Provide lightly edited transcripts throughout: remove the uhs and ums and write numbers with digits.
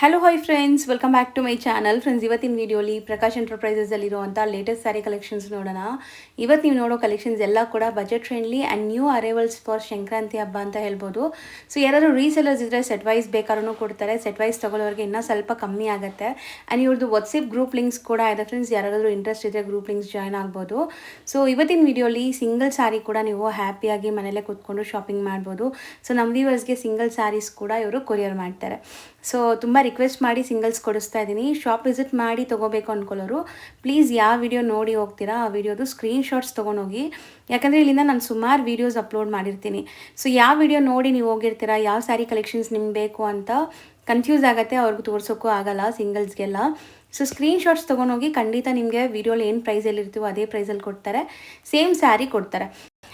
Hello hi friends, welcome back to my channel. Friends, ಇವತ್ತಿನ ವಿಡಿಯೋಲಿ ಪ್ರಕಾಶ್ ಎಂಟರ್ಪ್ರೈಸಸಲ್ಲಿರುವಂಥ ಲೇಟೆಸ್ಟ್ ಸ್ಯಾರಿ ಕಲೆಕ್ಷನ್ಸ್ ನೋಡೋಣ. ಇವತ್ತು ನೀವು ನೋಡೋ ಕಲೆಕ್ಷನ್ಸ್ ಎಲ್ಲ ಕೂಡ budget friendly and new arrivals for Sankranti ಹಬ್ಬ ಅಂತ ಹೇಳ್ಬೋದು. ಸೊ ಯಾರಾದರೂ ರೀಸೆಲರ್ಸ್ ಇದ್ದರೆ ಸೆಟ್ ವೈಸ್ ಬೇಕಾದ್ರೂ ಕೊಡ್ತಾರೆ. ಸೆಟ್ ವೈಸ್ ತೊಗೊಳ್ಳೋರಿಗೆ ಇನ್ನೂ ಸ್ವಲ್ಪ ಕಮ್ಮಿ ಆಗುತ್ತೆ. ಆ್ಯಂಡ್ ಇವ್ರದ್ದು ವಾಟ್ಸಪ್ ಗ್ರೂಪ್ ಲಿಂಕ್ಸ್ ಕೂಡ ಇದೆ ಫ್ರೆಂಡ್ಸ್. ಯಾರಾದರೂ ಇಂಟ್ರೆಸ್ಟ್ ಇದ್ದರೆ ಗ್ರೂಪ್ ಲಿಂಕ್ಸ್ ಜಾಯ್ನ್ ಆಗ್ಬೋದು. ಸೊ ಇವತ್ತಿನ ವಿಡಿಯೋಲಿ ಸಿಂಗಲ್ ಸ್ಯಾರಿ ಕೂಡ ನೀವು ಹ್ಯಾಪಿಯಾಗಿ ಮನೇಲೆ ಕೂತ್ಕೊಂಡು ಶಾಪಿಂಗ್ ಮಾಡ್ಬೋದು. ಸೊ ನಮ್ಮ ವ್ಯೂವರ್ಸ್ಗೆ ಸಿಂಗಲ್ ಸ್ಯಾರೀಸ್ ಕೂಡ ಇವರು ಕೊರಿಯರ್ ಮಾಡ್ತಾರೆ. ಸೊ ತುಂಬ ರಿಕ್ವೆಸ್ಟ್ ಮಾಡಿ ಸಿಂಗಲ್ಸ್ ಕೊಡಿಸ್ತಾ ಇದ್ದೀನಿ. ಶಾಪ್ ವಿಸಿಟ್ ಮಾಡಿ ತೊಗೋಬೇಕು ಅಂದ್ಕೊಳ್ಳೋರು ಪ್ಲೀಸ್ ಯಾವ ವಿಡಿಯೋ ನೋಡಿ ಹೋಗ್ತೀರಾ ಆ ವಿಡಿಯೋದು ಸ್ಕ್ರೀನ್ಶಾಟ್ಸ್ ತೊಗೊಂಡೋಗಿ. ಯಾಕಂದರೆ ಇಲ್ಲಿಂದ ನಾನು ಸುಮಾರು ವೀಡಿಯೋಸ್ ಅಪ್ಲೋಡ್ ಮಾಡಿರ್ತೀನಿ. ಸೊ ಯಾವ ವಿಡಿಯೋ ನೋಡಿ ನೀವು ಹೋಗಿರ್ತೀರಾ, ಯಾವ ಸ್ಯಾರಿ ಕಲೆಕ್ಷನ್ಸ್ ನಿಮ್ಗೆ ಬೇಕು ಅಂತ ಕನ್ಫ್ಯೂಸ್ ಆಗುತ್ತೆ, ಅವ್ರಿಗೂ ತೋರ್ಸೋಕ್ಕೂ ಆಗಲ್ಲ ಸಿಂಗಲ್ಸ್ಗೆಲ್ಲ. ಸೊ ಸ್ಕ್ರೀನ್ಶಾಟ್ಸ್ ತೊಗೊಂಡೋಗಿ ಖಂಡಿತ ನಿಮಗೆ ವಿಡಿಯೋಲಿ ಏನು ಪ್ರೈಸಲ್ಲಿ ಇರ್ತೀವೋ ಅದೇ ಪ್ರೈಸಲ್ಲಿ ಕೊಡ್ತಾರೆ, ಸೇಮ್ ಸ್ಯಾರಿ ಕೊಡ್ತಾರೆ.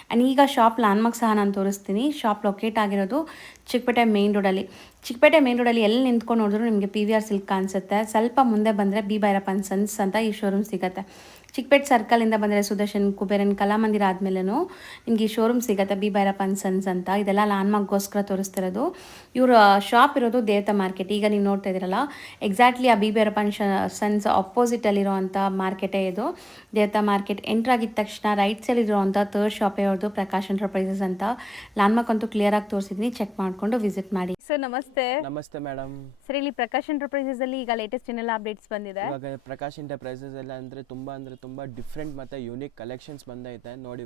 ಆ್ಯಂಡ್ ಈಗ ಶಾಪ್ ಲ್ಯಾಂಡ್ಮಾರ್ಕ್ ಸಹ ನಾನು ತೋರಿಸ್ತೀನಿ. ಶಾಪ್ ಲೊಕೇಟ್ ಆಗಿರೋದು ಚಿಕ್ಕಪೇಟೆ ಮೇನ್ ರೋಡಲ್ಲಿ. ಚಿಕ್ಕಪೇಟೆ ಮೇನ್ ರೋಡಲ್ಲಿ ಎಲ್ಲಿ ನಿಂತ್ಕೊಂಡು ನೋಡಿದ್ರು ನಿಮಗೆ PVR ಸಿಲ್ಕ್ ಕಾಣಿಸುತ್ತೆ. ಸ್ವಲ್ಪ ಮುಂದೆ ಬಂದರೆ ಬಿ ಭೈರಪ್ಪನ್ ಸನ್ಸ್ ಅಂತ ಈ ಶೋರೂಮ್ ಸಿಗುತ್ತೆ. ಚಿಕ್ಕಪೇಟೆ ಸರ್ಕಲಿಂದ ಬಂದರೆ ಸುದರ್ಶನ್ ಕುಬೇರನ್ ಕಲಾಮಂದಿರ ಆದಮೇಲೂ ನಿಮಗೆ ಈ ಶೋರೂಮ್ ಸಿಗುತ್ತೆ, ಬಿ ಭೈರಪ್ಪನ್ ಸನ್ಸ್ ಅಂತ. ಇದೆಲ್ಲ ಲ್ಯಾಂಡ್ಮಾರ್ಕ್ಗೋಸ್ಕರ ತೋರಿಸ್ತಿರೋದು. ಇವರು ಶಾಪ್ ಇರೋದು ದೇವತಾ ಮಾರ್ಕೆಟ್. ಈಗ ನೀವು ನೋಡ್ತಾ ಇದ್ದೀರಲ್ಲ, ಎಕ್ಸಾಕ್ಟ್ಲಿ ಆ ಬಿ ಭೈರಪ್ಪನ್ ಸನ್ಸ್ ಅಪೋಸಿಟಲ್ಲಿರೋ ಅಂಥ ಮಾರ್ಕೆಟೇ ಇದು. ದೇವತಾ ಮಾರ್ಕೆಟ್ ಎಂಟ್ರಾಗಿದ್ದ ತಕ್ಷಣ ರೈಟ್ ಸೈಡ್ ಇರೋವಂಥ ಥರ್ಡ್ ಶಾಪೇ ಅವ್ರದ್ದು, ಪ್ರಕಾಶ್ ಎಂಟರ್ಪ್ರೈಸಸ್ ಅಂತ. ಲ್ಯಾಂಡ್ಮಾರ್ಕ್ ಅಂತೂ ಕ್ಲಿಯರಾಗಿ ತೋರಿಸಿದ್ದೀನಿ, ಚೆಕ್ ಮಾಡಿಕೊಂಡು ವಿಸಿಟ್ ಮಾಡಿ. ಸರ್ ನಮಸ್ತೆ. ನಮಸ್ತೆ ಮೇಡಮ್. ಸರ್, ಇಲ್ಲಿ ಪ್ರಕಾಶ್ ಎಂಟರ್ಪ್ರೈಸಸ್ ಅಲ್ಲಿ ಈಗ ಲೇಟೆಸ್ಟ್ ಏನೆಲ್ಲ ಅಪ್ಡೇಟ್ಸ್ ಬಂದಿದೆ? ಇವಾಗ ಪ್ರಕಾಶ್ ಎಂಟರ್ಪ್ರೈಸಸ್ ಎಲ್ಲ ತುಂಬಾ ಡಿಫ್ರೆಂಟ್ ಮತ್ತೆ ಯೂನಿಕ್ ಕಲೆಕ್ಷನ್ಸ್ ಬಂದೈತೆ ನೋಡಿ.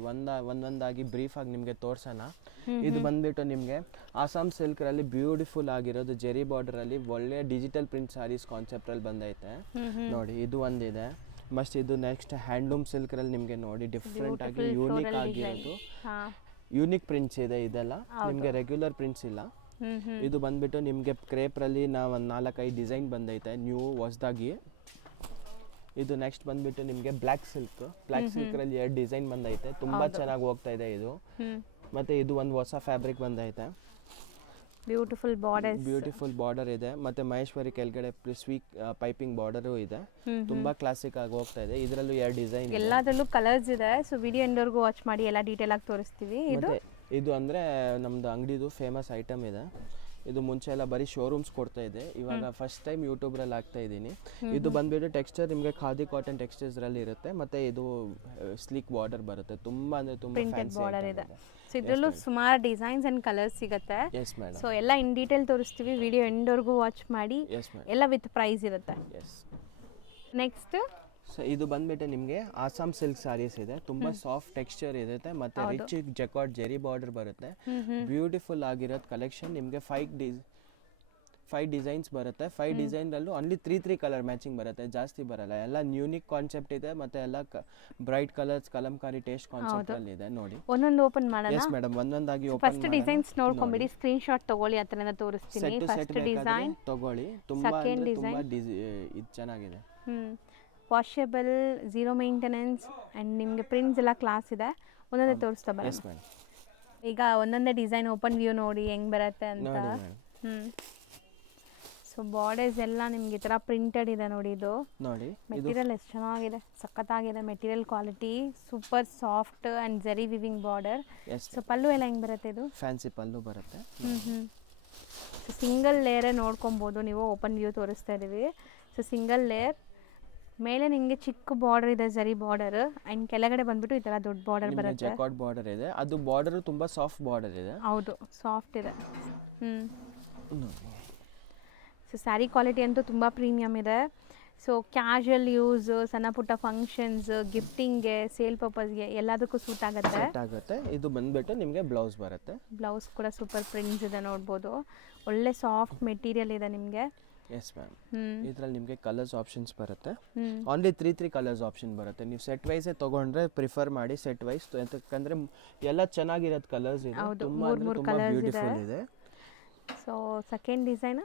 ಒಂದೊಂದಾಗಿ ಬ್ರೀಫ್ ಆಗಿ ನಿಮಗೆ ತೋರ್ಸೋಣ. ಇದು ಬಂದ್ಬಿಟ್ಟು ನಿಮಗೆ ಆಸಾಮ್ ಸಿಲ್ಕ್ ರಲ್ಲಿ ಬ್ಯೂಟಿಫುಲ್ ಆಗಿರೋದು ಜೆರಿ ಬಾರ್ಡರ್ ಅಲ್ಲಿ ಒಳ್ಳೆ ಡಿಜಿಟಲ್ ಪ್ರಿಂಟ್ ಸಾರೀಸ್ ಕಾನ್ಸೆಪ್ಟ್ ಅಲ್ಲಿ ಬಂದೈತೆ ನೋಡಿ. ಇದು ಒಂದಿದೆ. ಮಸ್ಟ್ ಇದು ನೆಕ್ಸ್ಟ್ ಹ್ಯಾಂಡ್ಲೂಮ್ ಸಿಲ್ಕ್ ರಲ್ಲಿ ನಿಮಗೆ ನೋಡಿ ಡಿಫ್ರೆಂಟ್ ಆಗಿ ಯೂನಿಕ್ ಆಗಿರೋದು ಯೂನಿಕ್ ಪ್ರಿಂಟ್ಸ್ ಇದೆ. ಇದೆಲ್ಲ ನಿಮಗೆ ರೆಗ್ಯುಲರ್ ಪ್ರಿಂಟ್ಸ್ ಇಲ್ಲ. ಇದು ಬಂದ್ಬಿಟ್ಟು ನಿಮಗೆ ಕ್ರೇಪ್ರಲ್ಲಿ ನಾವು ಒಂದು 4-5 ಡಿಸೈನ್ ಬಂದೈತೆ ನ್ಯೂ ಹೊಸದಾಗಿ. ಇದು ನೆಕ್ಸ್ಟ್ ಬಂದ್ಬಿಟ್ಟು ನಿಮಗೆ ಬ್ಲ್ಯಾಕ್ ಸಿಲ್ಕ್ರಲ್ಲಿ 2 ಡಿಸೈನ್ ಬಂದೈತೆ, ತುಂಬಾ ಚೆನ್ನಾಗಿ ಹೋಗ್ತಾ ಇದೆ ಇದು. ಮತ್ತೆ ಇದು ಒಂದು ಹೊಸ ಫ್ಯಾಬ್ರಿಕ್ ಬಂದೈತೆ, ಬ್ಯೂಟಿಫುಲ್ ಬಾರ್ಡರ್ ಇದೆ. ಮತ್ತೆ ಮಹೇಶ್ವರಿ ಕೆಳಗಡೆ ಸ್ವೀಟ್ ಪೈಪಿಂಗ್ ಬಾರ್ಡರು ಇದೆ, ತುಂಬಾ ಕ್ಲಾಸಿಕ್ ಆಗಿ ಹೋಗ್ತಾ ಇದೆ. ಇದರಲ್ಲೂ 2 ಡಿಸೈನ್, ಎಲ್ಲದರಲ್ಲೂ ಕಲರ್ಸ್ ಇದೆ. ಸೊ ವಿಡಿಯೋ ಎಂಡವರೆಗೂ ವಾಚ್ ಮಾಡಿ ಎಲ್ಲ ಡೀಟೇಲ್ ಆಗಿ ತೋರಿಸ್ತೀವಿ. ಇದು ಅಂದರೆ ನಮ್ಮದು ಅಂಗಡಿದು ಫೇಮಸ್ ಐಟಮ್ ಇದೆ. ಇದು ಮುಂಚೆ ಎಲ್ಲ ಬರೀ ಶೋರೂಮ್ಸ್ ಕೊಡ್ತಾ ಇದೆ, ಇವಾಗ ಫಸ್ಟ್ ಟೈಮ್ ಯೂಟ್ಯೂಬ್ರಲ್ಲಿ ಹಾಕ್ತಾ ಇದ್ದೀನಿ. ಇದು ಬಂದ್ಬಿಟ್ಟು ಟೆಕ್ಸ್ಚರ್ ನಿಮಗೆ ಖಾದಿ ಕಾಟನ್ ಟೆಕ್ಸ್ಚರ್ಸ್ರಲ್ಲಿ ಇರುತ್ತೆ. ಮತ್ತು ಇದು ಸ್ಲೀಕ್ ಬಾರ್ಡರ್ ಬರುತ್ತೆ, ತುಂಬ ಅಂದರೆ ತುಂಬ ಫ್ಯಾನ್ಸಿ ಬಾರ್ಡರ್ ಇದೆ. ಸೊ ಇದರಲ್ಲೂ ಸುಮಾರು ಡಿಸೈನ್ಸ್ ಆ್ಯಂಡ್ ಕಲರ್ಸ್ ಸಿಗುತ್ತೆ. ಸೊ ಎಲ್ಲ ಇನ್ ಡೀಟೇಲ್ ತೋರಿಸ್ತೀವಿ, ವಿಡಿಯೋ ಎಂಡ್ವರೆಗೂ ವಾಚ್ ಮಾಡಿ. ಎಲ್ಲ ವಿತ್ ಪ್ರೈಸ್ ಇರುತ್ತೆ. ನೆಕ್ಸ್ಟ್ ಇದು ಬಂದ್ಬಿಟ್ಟು ನಿಮಗೆ ಆಸಾಮ್ ಸಿಲ್ಕ್ ಸಾರೀಸ್ ಇದೆ, ತುಂಬಾ ಸಾಫ್ಟ್ ಟೆಕ್ಸ್ಚರ್ ಇರುತ್ತೆ. ಮತ್ತೆ ರಿಚ್ ಜಕಾರ್ಡ್ ಜೆರಿ ಬಾರ್ಡರ್ ಬರುತ್ತೆ, ಬ್ಯೂಟಿಫುಲ್ ಆಗಿರೋದು ಕಲೆಕ್ಷನ್. ನಿಮಗೆ 5 ಡಿಸೈನ್ಸ್ ಬರುತ್ತೆ. 5 ಡಿಸೈನಲ್ಲೂ ಓನ್ಲಿ 3 ಕಲರ್ ಮ್ಯಾಚಿಂಗ್ ಬರುತ್ತೆ, ಜಾಸ್ತಿ ಬರಲ್ಲ. ಎಲ್ಲ ಯೂನಿಕ್ ಕಾನ್ಸೆಪ್ಟ್ ಇದೆ, ಮತ್ತೆ ಎಲ್ಲ bright colours Kalamkari taste concept ಅಲ್ಲಿ ಇದೆ ನೋಡಿ. ಒಂದೊಂದು ಓಪನ್ ಮಾಡೋಣ. ಎಸ್ ಮೇಡಂ, ಒಂದೊಂದಾಗಿ ಓಪನ್ ಫಸ್ಟ್ ಡಿಸೈನ್ಸ್ ನೋಡ್ಕೊಂಬಿಡಿ, ಸ್ಕ್ರೀನ್ ಶಾಟ್ ತಗೊಳ್ಳಿ, ಅದನ್ನ ತೋರಿಸ್ತೀನಿ. ಫಸ್ಟ್ ಡಿಸೈನ್ ತಗೊಳ್ಳಿ, ತುಂಬಾ ಇದು ಚೆನ್ನಾಗಿದೆ. ವಾಷೇಬಲ್, ಝೀರೋ ಮೇಂಟೆನೆನ್ಸ್ ಆ್ಯಂಡ್ ನಿಮಗೆ ಪ್ರಿಂಟ್ಸ್ ಎಲ್ಲ ಕ್ಲಾಸ್ ಇದೆ. ಒಂದೊಂದೇ ತೋರಿಸ್ತಾ ಬರೋಣ. ಈಗ ಒಂದೊಂದೇ ಡಿಸೈನ್ ಓಪನ್ ವ್ಯೂ ನೋಡಿ ಹೆಂಗೆ ಬರುತ್ತೆ ಅಂತ. ಸೊ ಬಾರ್ಡರ್ಸ್ ಎಲ್ಲ ನಿಮ್ಗೆ ಈ ಥರ ಪ್ರಿಂಟೆಡ್ ಇದೆ ನೋಡಿ. ಇದು ನೋಡಿ, ಮೆಟೀರಿಯಲ್ ಎಷ್ಟು ಚೆನ್ನಾಗಿದೆ, ಸಖತ್ತಾಗಿದೆ. Material quality super soft and zari weaving border. So pallu ಎಲ್ಲ ಹೆಂಗೆ ಬರುತ್ತೆ? ಇದು ಫ್ಯಾನ್ಸಿ ಪಲ್ಲು ಬರುತ್ತೆ. ಸಿಂಗಲ್ ಲೇಯರೇ ನೋಡ್ಕೊಬೋದು ನೀವು. ಓಪನ್ ವ್ಯೂ ತೋರಿಸ್ತಾ ಇದ್ದೀವಿ. ಸೊ ಸಿಂಗಲ್ ಲೇಯರ್ ಮೇಲೆ ನಿಮಗೆ ಚಿಕ್ಕ ಬಾರ್ಡರ್ ಇದೆ, ಜರಿ ಬಾರ್ಡರ್, ಅಂಡ್ ಕೆಳಗಡೆ ಬಂದ್ಬಿಟ್ಟು ಈ ತರ ದೊಡ್ಡ ಬಾರ್ಡರ್ ಬರುತ್ತೆ. ಜಕಾರ್ಡ್ ಬಾರ್ಡರ್ ಇದೆ, ಅದು ಬಾರ್ಡರ್ ತುಂಬಾ ಸಾಫ್ಟ್ ಬಾರ್ಡರ್ ಇದೆ. ಹೌದು, ಸಾಫ್ಟ್ ಇದೆ. ಸೊ ಸ್ಯಾರಿ ಕ್ವಾಲಿಟಿ ಅಂತೂ ತುಂಬಾ ಪ್ರೀಮಿಯಂ ಇದೆ. ಸೊ ಕ್ಯಾಶುಯಲ್ ಯೂಸ್, ಸಣ್ಣ ಪುಟ್ಟ ಫಂಕ್ಷನ್ಸ್, ಗಿಫ್ಟಿಂಗ್ಗೆ, ಸೇಲ್ ಪರ್ಪಸ್ಗೆ ಎಲ್ಲದಕ್ಕೂ ಸೂಟ್ ಆಗುತ್ತೆ. ಇದು ಬಂದ್ಬಿಟ್ಟು ನಿಮಗೆ ಬ್ಲೌಸ್ ಬರುತ್ತೆ. ಬ್ಲೌಸ್ ಕೂಡ ಸೂಪರ್ ಪ್ರಿಂಟ್ಸ್ ಇದೆ ನೋಡ್ಬೋದು. ಒಳ್ಳೆ ಸಾಫ್ಟ್ ಮೆಟೀರಿಯಲ್ ಇದೆ ನಿಮಗೆ. ಎಸ್ ಮ್ಯಾಮ್, ಇದರಲ್ಲಿ ನಿಮಗೆ ಕಲರ್ಸ್ ಆಪ್ಷನ್ಸ್ ಬರುತ್ತೆ. ಓನ್ಲಿ 3 ಕಲರ್ಸ್ ಆಪ್ಷನ್ ಬರುತ್ತೆ. ನೀವು ಸೆಟ್ ವೈಸೇ ತೊಗೊಂಡ್ರೆ ಪ್ರಿಫರ್ ಮಾಡಿ ಸೆಟ್ ವೈಸ್, ಯಾಕಂದರೆ ಎಲ್ಲ ಚೆನ್ನಾಗಿರೋದು ಕಲರ್ಸ್ ಇದೆ, ತುಂಬ ಬ್ಯೂಟಿಫುಲ್ ಇದೆ. ಸೊ ಸೆಕೆಂಡ್ ಡಿಸೈನ್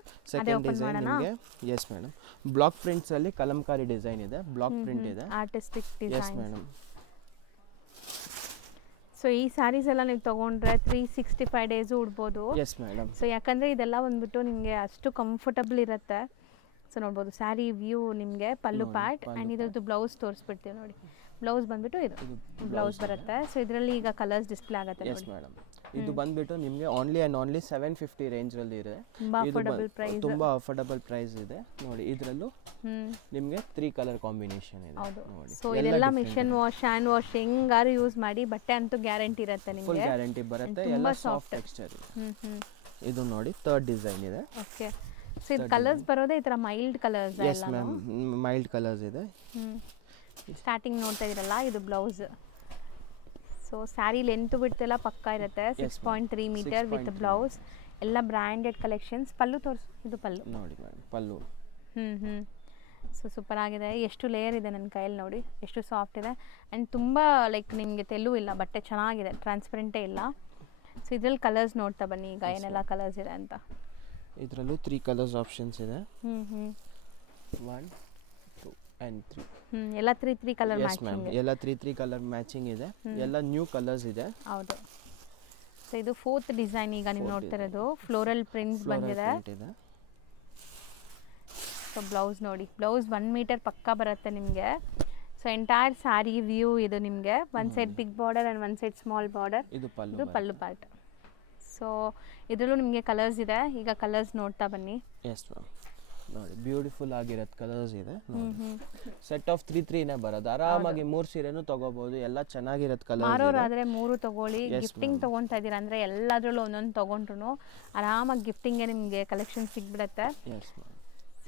ನಿಮಗೆ ಎಸ್ ಮೇಡಮ್, ಬ್ಲಾಕ್ ಪ್ರಿಂಟ್ಸಲ್ಲಿ ಕಲಂಕಾರಿ ಡಿಸೈನ್ ಇದೆ, ಬ್ಲಾಕ್ ಪ್ರಿಂಟ್ ಇದೆ, artistic design. Yes madam. So ಈ ಸ್ಯಾರೀಸ್ ಎಲ್ಲ ನೀವು ತೊಗೊಂಡ್ರೆ 365 ಡೇಸು ಉಡ್ಬೋದು. Yes madam. ಸೊ ಯಾಕಂದರೆ ಇದೆಲ್ಲ ಬಂದ್ಬಿಟ್ಟು ನಿಮಗೆ ಅಷ್ಟು ಕಂಫರ್ಟಬಲ್ ಇರುತ್ತೆ. ಸೊ ನೋಡ್ಬೋದು ಸ್ಯಾರಿ ವ್ಯೂ ನಿಮಗೆ ಪಲ್ಲು ಪ್ಯಾಟ್ ಆ್ಯಂಡ್ ಇದ್ರದ್ದು ಬ್ಲೌಸ್ ತೋರಿಸ್ಬಿಡ್ತೀವಿ ನೋಡಿ. ಬ್ಲೌಸ್ ಬಂದ್ಬಿಟ್ಟು ಇದು ಬ್ಲೌಸ್ ಬರುತ್ತೆ. ಸೊ ಇದರಲ್ಲಿ ಈಗ ಕಲರ್ಸ್ ಡಿಸ್ಪ್ಲೇ ಆಗುತ್ತೆ. Yes madam. ಇದು ಬಂದ್ಬಿಟ್ಟು ನಿಮಗೆ ಓನ್ಲಿ ಆ್ಯಂಡ್ ಓನ್ಲಿ 750 ರೇಂಜಲ್ಲಿ ಇದೆ. ತುಂಬ ಅಫೋರ್ಡಬಲ್ ಪ್ರೈಸ್ ಇದೆ ನೋಡಿ. ಇದರಲ್ಲೂ ನಿಮಗೆ 3 ಕಲರ್ ಕಾಂಬಿನೇಷನ್ ಇದೆ ನೋಡಿ. ಸೊ ಇದೆಲ್ಲ ಮಿಷನ್ ವಾಶ್, ಹ್ಯಾಂಡ್ ವಾಶ್ ಹೆಂಗಾರು ಯೂಸ್ ಮಾಡಿ ಬಟ್ಟೆ ಅಂತೂ ಗ್ಯಾರಂಟಿ ಇರುತ್ತೆ ನಿಮಗೆ. ಫುಲ್ ಗ್ಯಾರಂಟಿ ಬರುತ್ತೆ. ಎಲ್ಲ ಸಾಫ್ಟ್ ಟೆಕ್ಸ್ಚರ್ ಇದೆ. ಇದು ನೋಡಿ ಥರ್ಡ್ ಡಿಸೈನ್ ಇದೆ. ಓಕೆ. ಸೊ ಇದು ಕಲರ್ಸ್ ಬರೋದೇ ಈ ಥರ ಮೈಲ್ಡ್ ಕಲರ್ಸ್ ಎಲ್ಲ? ಎಸ್ ಮ್ಯಾಮ್, ಮೈಲ್ಡ್ ಕಲರ್ಸ್ ಇದೆ. ಸ್ಟಾರ್ಟಿಂಗ್ ನೋಡ್ತಾ ಇದ್ದೀರಲ್ಲ, ಇದು ಬ್ಲೌಸ್. ಸೊ ಸ್ಯಾರಿ ಲೆಂತ್ ಬಿಡ್ತೆಲ್ಲ ಪಕ್ಕಾ ಇರುತ್ತೆ. 6.3 ಮೀಟರ್ ವಿತ್ ಬ್ಲೌಸ್. ಎಲ್ಲ ಬ್ರ್ಯಾಂಡೆಡ್ ಕಲೆಕ್ಷನ್ಸ್. ಪಲ್ಲು ತೋರಿಸು. ಇದು ಪಲ್ಲು ನೋಡಿ ಮೇಡಮ್, ಪಲ್ಲು. ಸೊ ಸೂಪರ್ ಆಗಿದೆ. ಎಷ್ಟು ಲೇಯರ್ ಇದೆ ನನ್ನ ಕೈಯಲ್ಲಿ ನೋಡಿ, ಎಷ್ಟು ಸಾಫ್ಟ್ ಇದೆ. ಆ್ಯಂಡ್ ತುಂಬ ಲೈಕ್ ನಿಮಗೆ ತೆಲ್ಲು ಇಲ್ಲ, ಬಟ್ಟೆ ಚೆನ್ನಾಗಿದೆ, ಟ್ರಾನ್ಸ್ಪರೆಂಟೇ ಇಲ್ಲ. ಸೊ ಇದ್ರಲ್ಲಿ ಕಲರ್ಸ್ ನೋಡ್ತಾ ಬನ್ನಿ ಈಗ ಏನೆಲ್ಲ ಕಲರ್ಸ್ ಇದೆ ಅಂತ. ಇದರಲ್ಲೂ 3 ಕಲರ್ಸ್ ಆಪ್ಷನ್ಸ್ ಇದೆ. 1, 2 and 3. ಎಲ್ಲ 3 ಕಲರ್ ಮ್ಯಾಚಿಂಗ್. ಎಲ್ಲ 3 ಕಲರ್ ಮ್ಯಾಚಿಂಗ್ ಇದೆ. ಎಲ್ಲ ನ್ಯೂ ಕಲರ್ಸ್ ಇದೆ. ಹೌದು. ಸೊ ಇದು 4th ಡಿಸೈನ್ ಈಗ ನೀವು ನೋಡ್ತಾ ಇರೋದು. ಫ್ಲೋರಲ್ ಪ್ರಿಂಟ್ಸ್ ಬಂದಿದೆ. ಸೊ ಬ್ಲೌಸ್ ನೋಡಿ, ಬ್ಲೌಸ್ 1 ಮೀಟರ್ ಪಕ್ಕಾ ಬರುತ್ತೆ ನಿಮಗೆ. ಸೊ ಎಂಟೈರ್ ಸ್ಯಾರಿ ವ್ಯೂ ಇದು ನಿಮಗೆ. One side big border and one side small border. ಇದು ಪಲ್ಲು ಪಾರ್ಟ್. ಸೊ ಇದರಲ್ಲೂ ನಿಮಗೆ ಕಲರ್ಸ್ ಇದೆ. ಈಗ ಕಲರ್ಸ್ ನೋಡ್ತಾ ಬನ್ನಿ. ಎಸ್ ಮ್ಯಾಮ್, ನೋಡಿ ಬ್ಯೂಟಿಫುಲ್ ಆಗಿರೋದು ಕಲರ್ಸ್ ಇದೆ. ಸೆಟ್ ಆಫ್ 3 ಬರೋದು. ಆರಾಮಾಗಿ 3 ಸೀರೆನೂ ತಗೋಬಹುದು. ಎಲ್ಲ ಚೆನ್ನಾಗಿರೋದು ಕಲರ್. ಮಾರೋರಾದ್ರೆ 3 ತಗೊಳ್ಳಿ. ಗಿಫ್ಟಿಂಗ್ ತಗೊಂತಾ ಇದ್ದೀರಾ ಅಂದರೆ ಎಲ್ಲದರಲ್ಲೂ ಒಂದೊಂದು ತೊಗೊಂಡ್ರು ಆರಾಮಾಗಿ ಗಿಫ್ಟಿಂಗ್ಗೆ ನಿಮಗೆ ಕಲೆಕ್ಷನ್ ಸಿಗ್ಬಿಡುತ್ತೆ.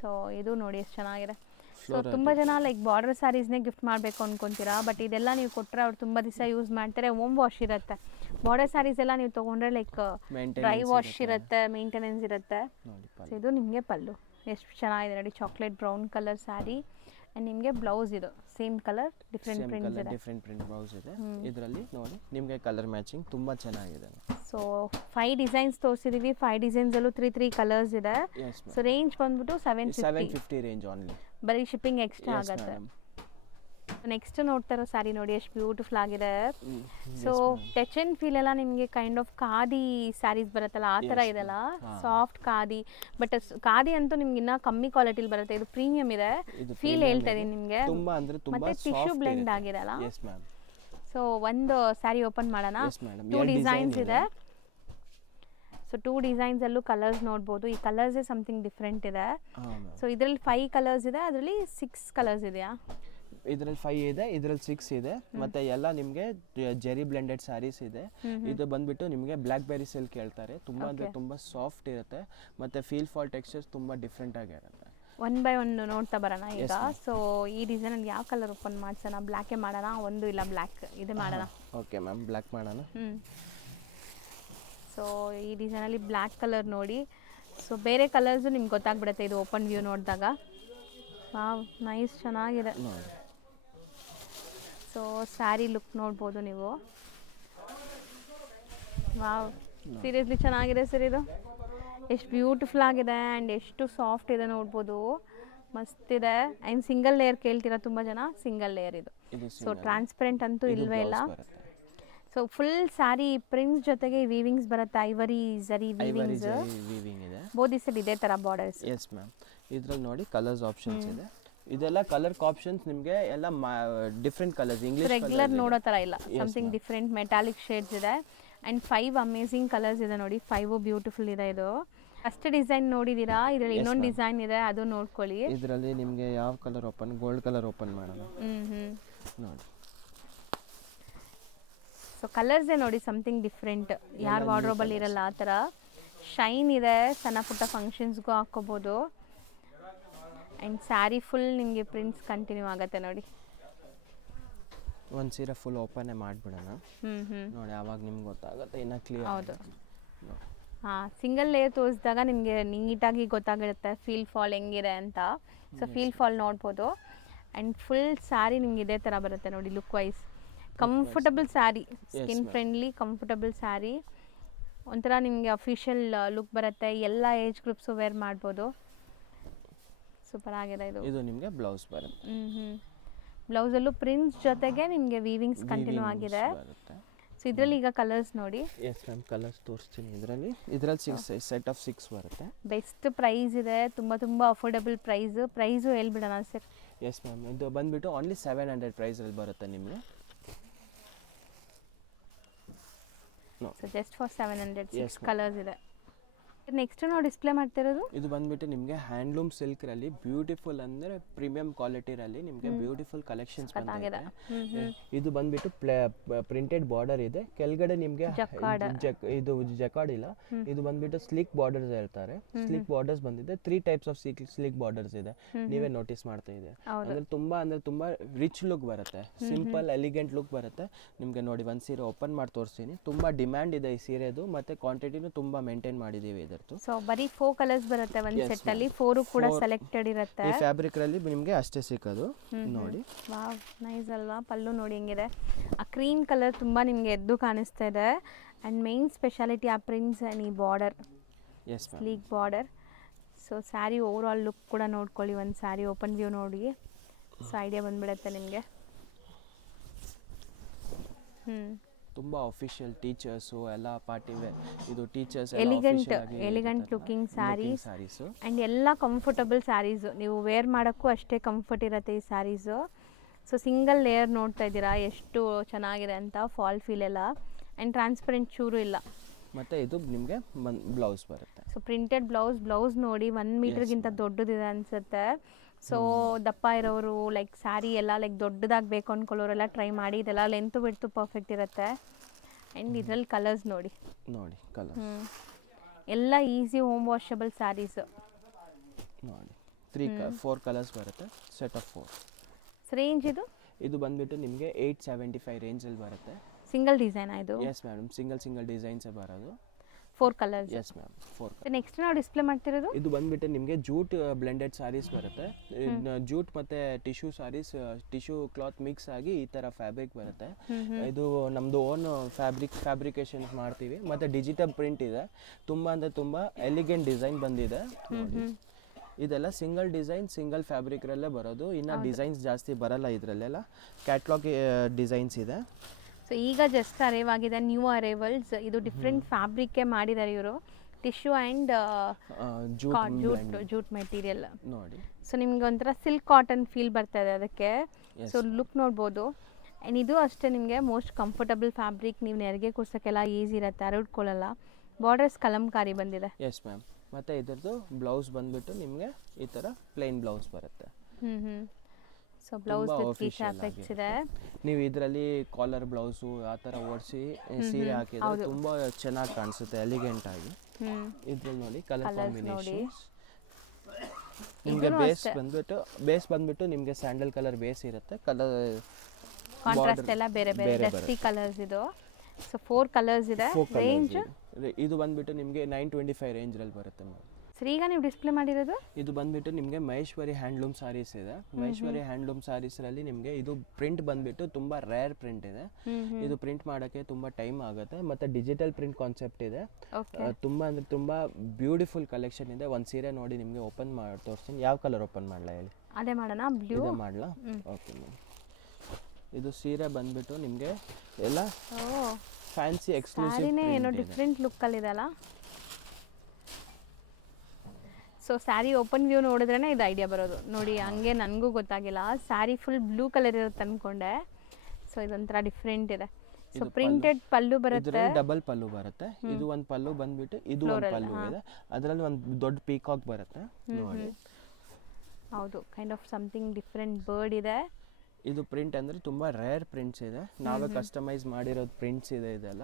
ಸೊ ಇದು ನೋಡಿ ಎಷ್ಟು ಚೆನ್ನಾಗಿದೆ. ಸೊ ತುಂಬ ಜನ ಲೈಕ್ ಬಾರ್ಡರ್ ಸ್ಯಾರೀಸ್ನೇ ಗಿಫ್ಟ್ ಮಾಡಬೇಕು ಅಂದ್ಕೊತೀರಾ. ಬಟ್ ಇದೆಲ್ಲ ನೀವು ಕೊಟ್ಟರೆ ಅವ್ರು ತುಂಬ ದಿವಸ ಯೂಸ್ ಮಾಡ್ತಾರೆ. ಹೋಮ್ ವಾಶ್ ಇರುತ್ತೆ. ಬಾರ್ಡರ್ ಸ್ಯಾರೀಸ್ ಎಲ್ಲ ನೀವು ತೊಗೊಂಡ್ರೆ ಲೈಕ್ ಡ್ರೈ ವಾಶ್ ಇರುತ್ತೆ, ಮೇಂಟೆನೆನ್ಸ್ ಇರುತ್ತೆ. ಸೊ ಇದು ನಿಮಗೆ ಪಲ್ಲು. ಎಷ್ಟು ಚೆನ್ನಾಗಿದೆ ನೋಡಿ, chocolate brown colour saree. And ನಿಮಗೆ ಬ್ಲೌಸ್ ಇದು ಸೇಮ್ ಕಲರ್, ಡಿಫ್ರೆಂಟ್ ಪ್ರಿಂಟ್ಸ್ ಇದೆ. ಡಿಫ್ರೆಂಟ್ ಪ್ರಿಂಟ್ ಬ್ಲೌಸ್ ಇದೆ. ಇದರಲ್ಲಿ ನೋಡಿ ನಿಮಗೆ ಕಲರ್ ಮ್ಯಾಚಿಂಗ್ ತುಂಬ ಚೆನ್ನಾಗಿದೆ. ಸೊ 5 ಡಿಸೈನ್ಸ್ ತೋರಿಸಿದೀವಿ. 5 ಡಿಸೈನ್ಸಲ್ಲೂ 3 ಕಲರ್ಸ್ ಇದೆ. ಸೊ ರೇಂಜ್ ಬಂದ್ಬಿಟ್ಟು 750 ರೇಂಜ್ ಓನ್ಲಿ. ಬರೀ ಶಿಪ್ಪಿಂಗ್ ಎಕ್ಸ್ಟ್ರಾ ಆಗುತ್ತೆ. ನೆಕ್ಸ್ಟ್ ನೋಡ್ತಾ ಇರೋ ಸ್ಯಾರಿ ನೋಡಿ ಎಷ್ಟು ಬ್ಯೂಟಿಫುಲ್ ಆಗಿದೆ. ಸೊ ಟಚ್ ಆ್ಯಂಡ್ ಫೀಲ್ ಎಲ್ಲ ನಿಮಗೆ ಕೈಂಡ್ ಆಫ್ ಖಾದಿ ಸ್ಯಾರೀಸ್ ಬರುತ್ತಲ್ಲ ಆ ಥರ ಇದೆಲ್ಲ. ಸಾಫ್ಟ್ ಖಾದಿ. ಬಟ್ ಖಾದಿ ಅಂತೂ ನಿಮ್ಗೆ ಇನ್ನೂ ಕಮ್ಮಿ ಕ್ವಾಲಿಟಿಲಿ ಬರುತ್ತೆ. ಇದು ಪ್ರೀಮಿಯಂ ಇದೆ. ಫೀಲ್ ಹೇಳ್ತಾ ಇದೀನಿ ನಿಮಗೆ. ಮತ್ತೆ ಟಿಶ್ಯೂ ಬ್ಲೆಂಡ್ ಆಗಿದೆ ಅಲ್ಲ. ಸೊ ಒಂದು ಸ್ಯಾರಿ ಓಪನ್ ಮಾಡೋಣ. 2 ಡಿಸೈನ್ಸ್ ಇದೆ. ಸೊ 2 ಡಿಸೈನ್ಸಲ್ಲೂ ಕಲರ್ಸ್ ನೋಡ್ಬೋದು. ಈ ಕಲರ್ಸೇ ಸಮಥಿಂಗ್ ಡಿಫ್ರೆಂಟ್ ಇದೆ. ಸೊ ಇದರಲ್ಲಿ 5 ಕಲರ್ಸ್ ಇದೆ, ಅದರಲ್ಲಿ 6 ಕಲರ್ಸ್ ಇದೆಯಾ? ಇದರಲ್ಲಿ 5 ಇದೆ, ಇದರಲ್ಲಿ 6 ಇದೆ. ಮತ್ತೆ ಎಲ್ಲ ನಿಮಗೆ ಜೆರಿ ಬ್ಲೆಂಡೆಡ್ ಸ್ಯಾರೀಸ್ ಇದೆ. ಇದು ಬಂದ್ಬಿಟ್ಟು ನಿಮಗೆ ಬ್ಲ್ಯಾಕ್ ಬೆರಿ ಸಿಲ್ಕ್ ಹೇಳ್ತಾರೆ. ತುಂಬ ಅಂದರೆ ತುಂಬ ಸಾಫ್ಟ್ ಇರುತ್ತೆ. ಮತ್ತೆ ಫೀಲ್ ಫಾಲ್ ಟೆಕ್ಸ್ಚರ್ಸ್ ತುಂಬ ಡಿಫ್ರೆಂಟ್ ಆಗಿರುತ್ತೆ. 1 by 1 ನೋಡ್ತಾ ಬರೋಣ ಈಗ. ಸೊ ಈ ಡಿಸೈನಲ್ಲಿ ಯಾವ ಕಲರ್ ಓಪನ್ ಮಾಡ್ಸೋಣ? ಬ್ಲ್ಯಾಕೇ ಮಾಡೋಣ? ಒಂದು ಇಲ್ಲ ಬ್ಲ್ಯಾಕ್ ಇದೆ ಮಾಡೋಣ. ಓಕೆ ಮ್ಯಾಮ್, ಬ್ಲ್ಯಾಕ್ ಮಾಡೋಣ. ಸೊ ಈ ಡಿಸೈನಲ್ಲಿ ಬ್ಲ್ಯಾಕ್ ಕಲರ್ ನೋಡಿ. ಸೊ ಬೇರೆ ಕಲರ್ಸು ನಿಮ್ಗೆ ಗೊತ್ತಾಗ್ಬಿಡುತ್ತೆ ಇದು ಓಪನ್ ವ್ಯೂ ನೋಡಿದಾಗ. ವಾವ್, ನೈಸ್, ಚೆನ್ನಾಗಿದೆ. ಸೊ ಸ್ಯಾರಿ ಲುಕ್ ನೋಡ್ಬೋದು ನೀವು. ವಾವ್, ಸೀರಿಯಸ್ಲಿ ಚೆನ್ನಾಗಿದೆ ಸರ್ ಇದು. ಎಷ್ಟು ಬ್ಯೂಟಿಫುಲ್ ಆಗಿದೆ ಆ್ಯಂಡ್ ಎಷ್ಟು ಸಾಫ್ಟ್ ಇದೆ ನೋಡ್ಬೋದು. ಮಸ್ತಿದೆ. ಆ್ಯಂಡ್ ಸಿಂಗಲ್ ಲೇಯರ್ ಕೇಳ್ತೀರಾ ತುಂಬ ಜನ, ಸಿಂಗಲ್ ಲೇಯರ್ ಇದು. ಸೊ ಟ್ರಾನ್ಸ್ಪರೆಂಟ್ ಅಂತೂ ಇಲ್ವೇ ಇಲ್ಲ. ಸೊ ಫುಲ್ ಸ್ಯಾರಿ ಪ್ರಿಂಟ್ಸ್ ಜೊತೆಗೆ ವೀವಿಂಗ್ಸ್ ಬರುತ್ತೆ. ಐವರಿ ಝರಿ ವೀವಿಂಗ್ಸ್ ಇದೆ. ಬೋದಿ ಸೈಡ್ ಇದೇ ಥರ ಬಾರ್ಡರ್ಸ್. Yes ma'am. ಇದ್ರಲ್ಲಿ ನೋಡಿ ಕಲರ್ಸ್ ಆಪ್ಷನ್ಸ್ ಇದೆ. ಇದೆಲ್ಲ ಕಲರ್ ಆಪ್ಷನ್ಸ್ ನಿಮಗೆ ಎಲ್ಲ ಡಿಫ್ರೆಂಟ್ ಕಲರ್ಸ್. ಇಂಗ್ಲಿಷ್ ರೆಗ್ಯುಲರ್ ನೋಡೋ ಥರ ಇಲ್ಲ, ಸಮಥಿಂಗ್ ಡಿಫ್ರೆಂಟ್ ಮೆಟಾಲಿಕ್ ಶೇಡ್ಸ್ ಇದೆ. ಆ್ಯಂಡ್ 5 ಅಮೇಝಿಂಗ್ ಕಲರ್ಸ್ ಇದೆ ನೋಡಿ. 5 ಬ್ಯೂಟಿಫುಲ್ ಇದೆ. ಇದು ಫಸ್ಟ್ ಡಿಸೈನ್ ನೋಡಿದ್ದೀರಾ? ಇದರಲ್ಲಿ ಇನ್ನೊಂದು ಡಿಸೈನ್ ಇದೆ, ಅದು ನೋಡ್ಕೊಳ್ಳಿ. ಇದರಲ್ಲಿ ನಿಮಗೆ ಯಾವ colour open? Gold colour open ಮಾಡೋಣ. ನೋಡಿ. ಸೊ ಕಲರ್ಸೇ ನೋಡಿ ಸಮಥಿಂಗ್ ಡಿಫ್ರೆಂಟ್. ಯಾರ ವಾರ್ಡ್ರೋಬಲ್ಲಿ ಇರಲ್ಲ ಆ ಥರ. ಶೈನ್ ಇದೆ, ಸಣ್ಣ ಪುಟ್ಟ ಫಂಕ್ಷನ್ಸ್ಗೂ ಹಾಕ್ಕೋಬೋದು. ಆ್ಯಂಡ್ ಸ್ಯಾರಿ ಫುಲ್ ನಿಮಗೆ ಪ್ರಿಂಟ್ಸ್ ಕಂಟಿನ್ಯೂ ಆಗುತ್ತೆ ನೋಡಿ. ಒಂದು ಸೀರೆ ಫುಲ್ ಓಪನ್ನೇ ಮಾಡಿಬಿಡೋಣ ನೋಡಿ, ಆವಾಗ ನಿಮ್ಗೆ ಗೊತ್ತಾಗುತ್ತೆ ಇನ್ನು ಕ್ಲಿಯರ್. ಹೌದು. ಹಾಂ, ಸಿಂಗಲ್ ಲೇಯರ್ ತೋರಿಸಿದಾಗ ನಿಮಗೆ ನೀಟಾಗಿ ಗೊತ್ತಾಗಿರುತ್ತೆ ಫೀಲ್ ಫಾಲ್ ಹೆಂಗಿದೆ ಅಂತ. ಸೊ ಫೀಲ್ ಫಾಲ್ ನೋಡ್ಬೋದು. ಆ್ಯಂಡ್ ಫುಲ್ ಸ್ಯಾರಿ ನಿಮ್ಗೆ ಇದೇ ಥರ ಬರುತ್ತೆ ನೋಡಿ. Look wise comfortable sari, skin friendly comfortable sari. ಒಂಥರ ನಿಮಗೆ ಅಫಿಷಿಯಲ್ ಲುಕ್ ಬರುತ್ತೆ. ಎಲ್ಲ ಏಜ್ ಗ್ರೂಪ್ಸು ವೇರ್ ಮಾಡ್ಬೋದು. ಸೂಪರ್ ಆಗಿದೆ ಇದು. ಇದು ನಿಮಗೆ ಬ್ಲೌಸ್ ಬರುತ್ತೆ. ಬ್ಲೌಸಲ್ಲೂ ಪ್ರಿಂಟ್ಸ್ ಜೊತೆಗೆ ನಿಮಗೆ ವೀವಿಂಗ್ಸ್ ಕಂಟಿನ್ಯೂ ಆಗಿದೆ. ಸೊ ಇದರಲ್ಲಿ ಈಗ ಕಲರ್ಸ್ ನೋಡಿ. ಎಸ್ ಮ್ಯಾಮ್, ಕಲರ್ಸ್ ತೋರಿಸ್ತೀನಿ. ಇದರಲ್ಲಿ 6 ಸೆಟ್ ಆಫ್ 6 ಬರುತ್ತೆ. ಬೆಸ್ಟ್ ಪ್ರೈಸ್ ಇದೆ, ತುಂಬ ಅಫೋರ್ಡಬಲ್ ಪ್ರೈಸು ಹೇಳ್ಬಿಡೋಣ ಸರ್. ಎಸ್ ಮ್ಯಾಮ್, ಇದು ಬಂದುಬಿಟ್ಟು ಓನ್ಲಿ 700 ಪ್ರೈಸಲ್ಲಿ ಬರುತ್ತೆ ನಿಮಗೆ No. So just for 700 Yes, 6 colours ಇದೆ. ನೆಕ್ಸ್ಟ್ ನಾವು ಡಿಸ್ಪ್ಲೇ ಮಾಡ್ತಿರೋದು ಇದು ಬಂದ್ಬಿಟ್ಟು ನಿಮಗೆ ಹ್ಯಾಂಡ್ಲೂಮ್ ಸಿಲ್ಕ್ರಲ್ಲಿ ಬ್ಯೂಟಿಫುಲ್ ಅಂದರೆ ಪ್ರೀಮಿಯಂ ಕ್ವಾಲಿಟಿರಲ್ಲಿ ನಿಮಗೆ ಬ್ಯೂಟಿಫುಲ್ ಕಲೆಕ್ಷನ್ಸ್ ಬಂದಿದೆ. ಇದು ಬಂದ್ಬಿಟ್ಟು ಪ್ರಿಂಟೆಡ್ ಬಾರ್ಡರ್ ಇದೆ, ಕೆಳಗಡೆ ನಿಮಗೆ ಇದು ಜಕಾರ್ಡ್ ಇಲ್ಲ, ಇದು ಬಂದ್ಬಿಟ್ಟು ಸ್ಲಿಕ್ ಬಾರ್ಡರ್ಸ್ ಹೇಳ್ತಾರೆ. ಸ್ಲಿಕ್ ಬಾರ್ಡರ್ಸ್ ಬಂದಿದೆ, 3 ಟೈಪ್ಸ್ ಆಫ್ ಸ್ಲಿಕ್ ಬಾರ್ಡರ್ಸ್ ಇದೆ, ನೀವೇ ನೋಟಿಸ್ ಮಾಡ್ತಾ ಇದೆ. ಅಂದ್ರೆ ತುಂಬಾ ರಿಚ್ ಲುಕ್ ಬರುತ್ತೆ, ಸಿಂಪಲ್ ಎಲಿಗೆಂಟ್ ಲುಕ್ ಬರುತ್ತೆ ನಿಮಗೆ. ನೋಡಿ ಒಂದು ಸೀರೆ ಓಪನ್ ಮಾಡಿ ತೋರಿಸ್ತೀನಿ, ತುಂಬಾ ಡಿಮ್ಯಾಂಡ್ ಇದೆ ಈ ಸೀರೆದು, ಮತ್ತೆ ಕ್ವಾಂಟಿಟಿನೂ ತುಂಬಾ ಮೇಂಟೈನ್ ಮಾಡಿದೀವಿ ಇದರದ್ದು. ಸೊ ಬರೀ 4 ಕಲರ್ಸ್ ಬರುತ್ತೆ ಒಂದು ಸೆಟ್ ಅಲ್ಲಿ, 4 ಕೂಡ ಸೆಲೆಕ್ಟೆಡ್ ಇರುತ್ತೆ. ಈ ಫ್ಯಾಬ್ರಿಕ್ ಅಲ್ಲಿ ನಿಮಗೆ ಅಷ್ಟೇ ಸಿಕ್ಕೋದು. ನೋಡಿ ವಾವ್ ನೈಸ್ ಅಲ್ವಾ. ಪಲ್ಲು ನೋಡಿ ಹೆಂಗಿದೆ, ಆ ಕ್ರೀಮ್ ಕಲರ್ ತುಂಬಾ ನಿಮಗೆ ಎದ್ದು ಕಾಣಿಸ್ತಾ ಇದೆ. ಅಂಡ್ ಮೇನ್ ಸ್ಪೆಷಾಲಿಟಿ ಆ ಪ್ರಿಂಟ್ಸ್ ಅಂಡ್ ಈ border, sleek border. So sari overall look ಕೂಡ ನೋಡ್ಕೊಳ್ಳಿ, ಒಂದು ಸ್ಯಾರಿ ಓಪನ್ ವ್ಯೂ ನೋಡಿ, ಸೊ ಐಡಿಯಾ ಬಂದ್ಬಿಡುತ್ತೆ ನಿಮಗೆ. ತುಂಬಾ ಅಫಿಷಿಯಲ್ ಟೀಚರ್ಸು ಎಲ್ಲ ಪಾರ್ಟಿ ವೇರ್, ಇದು teachers elegant looking saris and ಎಲ್ಲ ಕಂಫರ್ಟಬಲ್ ಸ್ಯಾರೀಸು, ನೀವು ವೇರ್ ಮಾಡೋಕ್ಕೂ ಅಷ್ಟೇ ಕಂಫರ್ಟ್ ಇರುತ್ತೆ ಈ ಸ್ಯಾರೀಸು. ಸೊ ಸಿಂಗಲ್ ಲೇಯರ್ ನೋಡ್ತಾ ಇದ್ದೀರಾ ಎಷ್ಟು ಚೆನ್ನಾಗಿದೆ ಅಂತ, ಫಾಲ್ ಫೀಲ್ ಎಲ್ಲ, ಆ್ಯಂಡ್ ಟ್ರಾನ್ಸ್ಪರೆಂಟ್ ಚೂರು ಇಲ್ಲ. ಮತ್ತು ಇದು ನಿಮಗೆ ಬ್ಲೌಸ್ ಬರುತ್ತೆ. ಸೊ ಪ್ರಿಂಟೆಡ್ ಬ್ಲೌಸ್ ನೋಡಿ 1 ಮೀಟರ್ಗಿಂತ ದೊಡ್ಡದಿದೆ ಅನಿಸುತ್ತೆ. ಸೊ ದಪ್ಪ ಇರೋರು ಲೈಕ್ ಸ್ಯಾರಿ ಎಲ್ಲ ಲೈಕ್ ದೊಡ್ಡದಾಗಿ ಬೇಕು ಅಂದ್ಕೊಳ್ಳೋರೆಲ್ಲ ಟ್ರೈ ಮಾಡಿ, ಇದೆಲ್ಲ ಲೆಂತು ಬಿಡ್ತು ಪರ್ಫೆಕ್ಟ್ ಇರುತ್ತೆ. ಆ್ಯಂಡ್ ಇದರಲ್ಲಿ ಕಲರ್ಸ್ ನೋಡಿ ಕಲರ್ ಎಲ್ಲ ಈಸಿ ಹೋಮ್ ವಾಷಬಲ್ ಸ್ಯಾರೀಸು ನೋಡಿ. 4 ಕಲರ್ಸ್ ಬರುತ್ತೆ, ಸೆಟ್ ಆಫ್ 4. ರೇಂಜ್ ಇದು ಬಂದ್ಬಿಟ್ಟು ನಿಮಗೆ 875 ರೇಂಜಲ್ಲಿ ಬರುತ್ತೆ. ಸಿಂಗಲ್ ಡಿಸೈನ್ ಇದು? ಎಸ್ ಮೇಡಮ್, ಸಿಂಗಲ್ ಡಿಸೈನ್ಸೇ ಬರೋದು. 4 ಕಲರ್ಸ್? Yes ma'am, 4. ನೆಕ್ಸ್ಟ್ ನಾವು ಡಿಸ್ಪ್ಲೇ ಮಾಡ್ತಿರೋದು ಇದು ಬಂದ್ಬಿಟ್ಟು ನಿಮಗೆ ಜೂಟ್ ಬ್ಲೆಂಡೆಡ್ ಸ್ಯಾರೀಸ್ ಬರುತ್ತೆ. ಜೂಟ್ ಮತ್ತೆ tissue saris, tissue cloth mix ಆಗಿ ಈ ತರ ಫ್ಯಾಬ್ರಿಕ್ ಬರುತ್ತೆ. ಇದು ನಮ್ದು ಓನ್ ಫ್ಯಾಬ್ರಿಕೇಶನ್ ಮಾಡ್ತೀವಿ, ಮತ್ತೆ ಡಿಜಿಟಲ್ ಪ್ರಿಂಟ್ ಇದೆ. ತುಂಬಾ ಎಲಿಗೆಂಟ್ ಡಿಸೈನ್ ಬಂದಿದೆ. ಇದೆಲ್ಲ ಸಿಂಗಲ್ ಡಿಸೈನ್ ಸಿಂಗಲ್ ಫ್ಯಾಬ್ರಿಕ್ರಲ್ಲೇ ಬರೋದು, ಇನ್ನು ಡಿಸೈನ್ಸ್ ಜಾಸ್ತಿ ಬರಲ್ಲ ಇದರಲ್ಲೆಲ್ಲ. ಕ್ಯಾಟ್ಲಾಗ್ ಡಿಸೈನ್ಸ್ ಇದೆ. ಸೊ ಈಗ ಜಸ್ಟ್ ಅರೈವ್ ಆಗಿದೆ, ನ್ಯೂ ಅರೈವಲ್ಸ್. ಇದು ಡಿಫ್ರೆಂಟ್ ಫ್ಯಾಬ್ರಿಕ್ಗೆ ಮಾಡಿದ್ದಾರೆ ಇವರು, ಟಿಶ್ಯೂ ಆ್ಯಂಡ್ ಜೂಟ್ ಮೆಟೀರಿಯಲ್ ನೋಡಿ. ಸೊ ನಿಮ್ಗೆ ಒಂಥರ ಸಿಲ್ಕ್ ಕಾಟನ್ ಫೀಲ್ ಬರ್ತಾ ಇದೆ ಅದಕ್ಕೆ. ಸೊ ಲುಕ್ ನೋಡ್ಬೋದು. ಆ್ಯಂಡ್ ಇದು ಅಷ್ಟೇ ನಿಮಗೆ ಮೋಸ್ಟ್ ಕಂಫರ್ಟಬಲ್ ಫ್ಯಾಬ್ರಿಕ್, ನೀವು ನೆರಿಗೆ ಕೂರ್ಸೋಕ್ಕೆಲ್ಲ ಈಸಿ ಇರುತ್ತೆ, ಹರಡ್ಕೊಳ್ಳಲ್ಲ. ಬಾರ್ಡರ್ಸ್ ಕಲಂಕಾರಿ ಬಂದಿದೆ. Yes ma'am. ಮತ್ತು ಇದರದ್ದು ಬ್ಲೌಸ್ ಬಂದ್ಬಿಟ್ಟು ನಿಮಗೆ ಈ ಥರ ಪ್ಲೇನ್ ಬ್ಲೌಸ್ ಬರುತ್ತೆ. ಸೊ ಬ್ಲೌಸ್ ವಿತ್ ಫ್ಯಾಬ್ರಿಕ್ಸ್ ಇದೆ. ನೀವು ಇದರಲ್ಲಿ ಕಾಲರ್ ಬ್ಲೌಸು ಆ ಥರ ಓಡಿಸಿ ಸೀರೆ ಹಾಕಿದ್ರೆ ತುಂಬ ಚೆನ್ನಾಗಿ ಕಾಣಿಸುತ್ತೆ, ಎಲಿಗೆಂಟ್ ಆಗಿ. ಇದ್ರಲ್ಲಿ ನೋಡಿ ಕಲರ್ ಕಾಂಬಿನೇಷನ್ ನಿಮಗೆ. ಬೇಸ್ ಬಂದ್ಬಿಟ್ಟು ನಿಮಗೆ ಸ್ಯಾಂಡಲ್ ಕಲರ್ ಬೇಸ್ ಇರುತ್ತೆ. ಕಲರ್ ಕಾಂಟ್ರಾಸ್ಟ್ ಎಲ್ಲ ಬೇರೆ ಡಸ್ಟಿ ಕಲರ್ಸ್ ಇದು. ಸೊ 4 ಕಲರ್ಸ್ ಇದೆ. ರೇಂಜ್ ಇದು ಬಂದ್ಬಿಟ್ಟು ನಿಮಗೆ 925 ರೇಂಜಲ್ಲಿ ಬರುತ್ತೆ ಮ್ಯಾಮ್. ಸರ್ ಈಗ ನೀವು ಡಿಸ್ಪ್ಲೇ ಮಾಡಿರೋದು ಇದು ಬಂದ್ಬಿಟ್ಟು ನಿಮಗೆ ಮಹೇಶ್ವರಿ ಹ್ಯಾಂಡ್ಲೂಮ್ ಸಾರೀಸ್ ಇದೆ. ಮಹೇಶ್ವರಿ ಹ್ಯಾಂಡ್ಲೂಮ್ ಸಾರೀಸಲ್ಲಿ ನಿಮಗೆ ಇದು ಪ್ರಿಂಟ್ ಬಂದ್ಬಿಟ್ಟು ತುಂಬ ರೇರ್ ಪ್ರಿಂಟ್ ಇದೆ. ಇದು ಪ್ರಿಂಟ್ ಮಾಡೋಕ್ಕೆ ತುಂಬ ಟೈಮ್ ಆಗುತ್ತೆ, ಮತ್ತು ಡಿಜಿಟಲ್ ಪ್ರಿಂಟ್ ಕಾನ್ಸೆಪ್ಟ್ ಇದೆ. ತುಂಬ ಬ್ಯೂಟಿಫುಲ್ ಕಲೆಕ್ಷನ್ ಇದೆ. ಒಂದು ಸೀರೆ ನೋಡಿ ನಿಮಗೆ ಓಪನ್ ಮಾಡಿ ತೋರಿಸ್ತೀನಿ. ಯಾವ ಕಲರ್ ಓಪನ್ ಮಾಡಲಾ ಹೇಳಿ? ಅದೇ ಮಾಡೋಣ, ಬ್ಲೂ ಮಾಡಲಾ? Okay ma'am. ಇದು ಸೀರೆ ಬಂದ್ಬಿಟ್ಟು ನಿಮಗೆ ಎಲ್ಲ ಫ್ಯಾನ್ಸಿ ಎಕ್ಸ್ಕ್ಲೂಸಿವ್ ಏನೋ ಡಿಫ್ರೆಂಟ್ ಲುಕ್ಕಲ್ಲಿ ಇದೆಲ್ಲ. ಸೊ ಸ್ಯಾರಿ ಓಪನ್ ವ್ಯೂ ನೋಡಿದ್ರೇ ಇದು ಐಡಿಯಾ ಬರೋದು ನೋಡಿ. ಹಂಗೆ ನನಗೂ ಗೊತ್ತಾಗಿಲ್ಲ, ಸ್ಯಾರಿ ಫುಲ್ ಬ್ಲೂ ಕಲರ್ ಇರುತ್ತೆ ಅಂದ್ಕೊಂಡೆ. ಸೊ ಇದೊಂಥರ ಡಿಫ್ರೆಂಟ್ ಇದೆ. ಸೊ ಪ್ರಿಂಟೆಡ್ ಪಲ್ಲು ಬರುತ್ತೆ, ಡಬಲ್ ಪಲ್ಲು ಬರುತ್ತೆ. ಇದು ಒಂದು ಪಲ್ಲು ಬಂದ್ಬಿಟ್ಟು ಇದು ಒಂದು ಪಲ್ಲು ಇದೆ, ಅದರಲ್ಲಿ ಒಂದು ದೊಡ್ಡ ಪೀಕಾಕ್ ಬರುತ್ತೆ ನೋಡಿ. ಹೌದು, kind of something different bird ಇದೆ. ಇದು ಪ್ರಿಂಟ್ ಅಂದರೆ ತುಂಬ ರೇರ್ ಪ್ರಿಂಟ್ಸ್ ಇದೆ, ನಾವೇ ಕಸ್ಟಮೈಸ್ ಮಾಡಿರೋದು ಪ್ರಿಂಟ್ಸ್ ಇದೆ. ಇದೆಲ್ಲ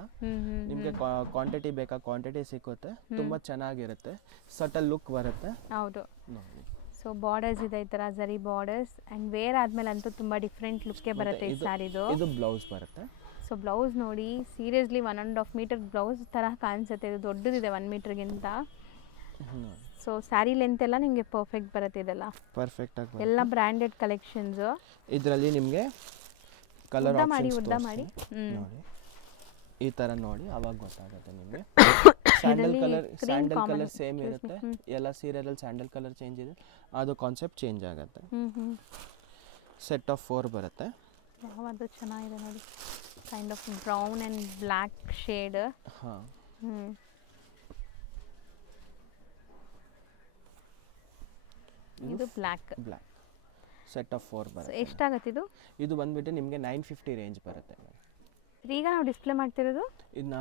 ನಿಮಗೆ ಕ್ವಾಂಟಿಟಿ ಬೇಕಾ ಕ್ವಾಂಟಿಟಿ ಸಿಕ್ಕುತ್ತೆ, ತುಂಬ ಚೆನ್ನಾಗಿರುತ್ತೆ, ಸಟಲ್ ಲುಕ್ ಬರುತ್ತೆ. ಹೌದು ನೋಡಿ. ಸೊ ಬಾರ್ಡರ್ಸ್ ಇದೆ, ಈ ಥರ ಜರಿ ಬಾರ್ಡರ್ಸ್. ಆ್ಯಂಡ್ ವೇರ್ ಆದಮೇಲೆ ಅಂತೂ ತುಂಬ ಡಿಫ್ರೆಂಟ್ ಲುಕ್ಕೇ ಬರುತ್ತೆ ಈ ಸ್ಯಾರಿದು. ಇದು ಬ್ಲೌಸ್ ಬರುತ್ತೆ. ಸೊ ಬ್ಲೌಸ್ ನೋಡಿ, ಸೀರಿಯಸ್ಲಿ 1.5 ಮೀಟರ್ ಬ್ಲೌಸ್ ಥರ ಕಾಣಿಸುತ್ತೆ. ಇದು ದೊಡ್ಡದಿದೆ 1 ಮೀಟರ್ಗಿಂತ. ಸೊ ಸ್ಯಾರಿ ಲೆಂತ್ ಎಲ್ಲ ನಿಮಗೆ ಪರ್ಫೆಕ್ಟ್ ಬರುತ್ತೆ. ಇದೆಲ್ಲ ಪರ್ಫೆಕ್ಟ್ ಆಗಿ ಎಲ್ಲ ಬ್ರ್ಯಾಂಡೆಡ್ ಕಲೆಕ್ಷನ್ಸ್. ಇದರಲ್ಲಿ ನಿಮಗೆ ಕಲರ್ ಉದ್ದ ಮಾಡಿ ನೋಡಿ, ಈ ತರ ನೋಡಿ, ಅವಾಗ ಗೊತ್ತಾಗುತ್ತೆ ನಿಮಗೆ. ಸ್ಯಾಂಡಲ್ ಕಲರ್ ಸೇಮ್ ಇರುತ್ತೆ, ಎಲ್ಲ ಸೀರೆಯಲ್ಲಿ ಸ್ಯಾಂಡಲ್ ಕಲರ್ ಚೇಂಜ್ ಇದೆ, ಅದು ಕಾನ್ಸೆಪ್ಟ್ ಚೇಂಜ್ ಆಗುತ್ತೆ. ಸೆಟ್ ಆಫ್ 4 ಬರುತ್ತೆ. ಯಾವುದು ಚೆನ್ನಾಗಿದೆ ನೋಡಿ, kind of brown and black shade. ಹಾಂ, ಇದು ಬ್ಲ್ಯಾಕ್ ಸೆಟ್ ಆಫ್ 4 ಬರುತ್ತೆ. ಎಷ್ಟಾಗುತ್ತೆ ಇದು? ಇದು ಬಂದ್ಬಿಟ್ಟು ನಿಮಗೆ 950 ರೇಂಜ್ ಬರುತ್ತೆ. ಈಗ ನಾವು ಡಿಸ್ಪ್ಲೇ ಮಾಡ್ತಿರೋದು ಇನ್ನ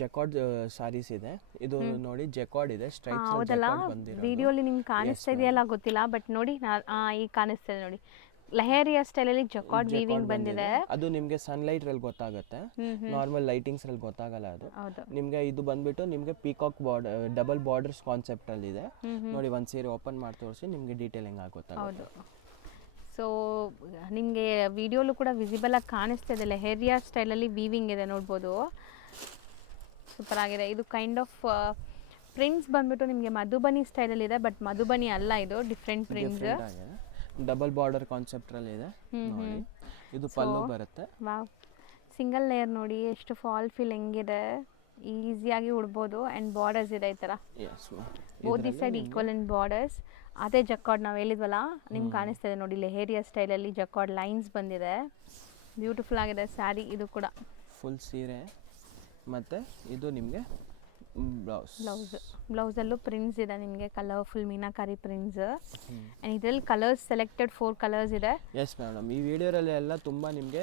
ಜೆಕಾರ್ಡ್ ಸಾರೀಸ್ ಇದೆ. ಇದು ನೋಡಿ ಜೆಕಾರ್ಡ್ ಇದೆ, ಸ್ಟ್ರೈಪ್ಸ್ ಹೌದಲ್ಲ, ಜೆಕಾರ್ಡ್ ಬಂದಿರೋದು. ವಿಡಿಯೋಲಿ ನಿಮ್ಗೆ ಕಾಣಿಸ್ತಾ ಇದೆಯಲ್ಲ ಗೊತ್ತಿಲ್ಲ, ಬಟ್ ನೋಡಿ ಈಗ ಕಾಣಿಸ್ತಾ ಇದೆ ನೋಡಿ, ಲಹೇರಿಯಾ ಸ್ಟೈಲಲ್ಲಿ ಜಕಾರ್ಡ್ ವೀವಿಂಗ್ ಬಂದಿದೆ. ಅದು ನಿಮಗೆ ಸನ್ಲೈಟ್ ರಲ್ಲಿ ಗೊತ್ತಾಗುತ್ತೆ, ನಾರ್ಮಲ್ ಲೈಟಿಂಗ್ಸ್ ರಲ್ಲಿ ಗೊತ್ತಾಗಲ್ಲ ಅದು. ಹೌದು. ನಿಮಗೆ ಇದು ಬಂದ್ಬಿಟ್ಟು ನಿಮಗೆ peacock border, double borders concept ಅಲ್ಲಿ ಇದೆ. ನೋಡಿ ಒಂದು ಸೀರೆ ಓಪನ್ ಮಾಡಿ ತೋರಿಸಿ ನಿಮಗೆ ಡೀಟೇಲಿಂಗ್ ಆಗಿ ಗೊತ್ತಾಗುತ್ತೆ. ಹೌದು. ಸೊ ನಿಮಗೆ ವಿಡಿಯೋಲು ಕೂಡ ವಿಸಿಬಲ್ ಆಗಿ ಕಾಣಿಸ್ತಾ ಇದೆ, ಲಹೇರಿಯಾ ಸ್ಟೈಲಲ್ಲಿ ವೀವಿಂಗ್ ಇದೆ ನೋಡ್ಬೋದು, ಸೂಪರ್ ಆಗಿದೆ. ಇದು ಕೈಂಡ್ ಆಫ್ ಪ್ರಿಂಟ್ಸ್ ಬಂದ್ಬಿಟ್ಟು ನಿಮಗೆ ಮಧುಬನಿ ಸ್ಟೈಲಲ್ಲಿ ಇದೆ, ಬಟ್ ಮಧುಬನಿ ಅಲ್ಲ, ಇದು different prints. Double border concept ಅಲ್ಲಿ ಇದೆ ನೋಡಿ. ಇದು ಪಲ್ಲು ಬರುತ್ತೆ. ವಾವ್, ಸಿಂಗಲ್ ಲೇಯರ್ ನೋಡಿ ಎಷ್ಟು ಫಾಲ್ ಫಿಲ್ ಹೆಂಗಿದೆ, ಈಸಿಯಾಗಿ ಉಡ್ಬೋದು. ಆ್ಯಂಡ್ ಬಾರ್ಡರ್ಸ್ ಇದೆ ಈ ಥರ, both the side equal and borders. ಅದೇ ಜಕಾರ್ಡ್ ನಾವು ಹೇಳಿದ್ವಲ್ಲ, ನಿಮ್ಗೆ ಕಾಣಿಸ್ತಾ ಇದೆ ನೋಡಿ, ಲೆಹೇರಿಯಾ ಸ್ಟೈಲಲ್ಲಿ ಜಕಾರ್ಡ್ ಲೈನ್ಸ್ ಬಂದಿದೆ, ಬ್ಯೂಟಿಫುಲ್ ಆಗಿದೆ ಸ್ಯಾರಿ. ಇದು ಕೂಡ ಫುಲ್ ಸೀರೆ, ಮತ್ತು ಇದು ನಿಮಗೆ ಬ್ಲೌಸಲ್ಲೂ ಪ್ರಿಂಟ್ಸ್ ಇದೆ ನಿಮಗೆ, ಕಲರ್ಫುಲ್ ಮೀನಾಕಾರಿ ಪ್ರಿಂಟ್ಸ್. ಆ್ಯಂಡ್ ಇದರಲ್ಲಿ ಕಲರ್ಸ್ ಸೆಲೆಕ್ಟೆಡ್ 4 ಕಲರ್ಸ್ ಇದೆ. ಎಸ್ ಮೇಡಮ್, ಈ ವಿಡಿಯೋರಲ್ಲಿ ಎಲ್ಲ ತುಂಬ ನಿಮಗೆ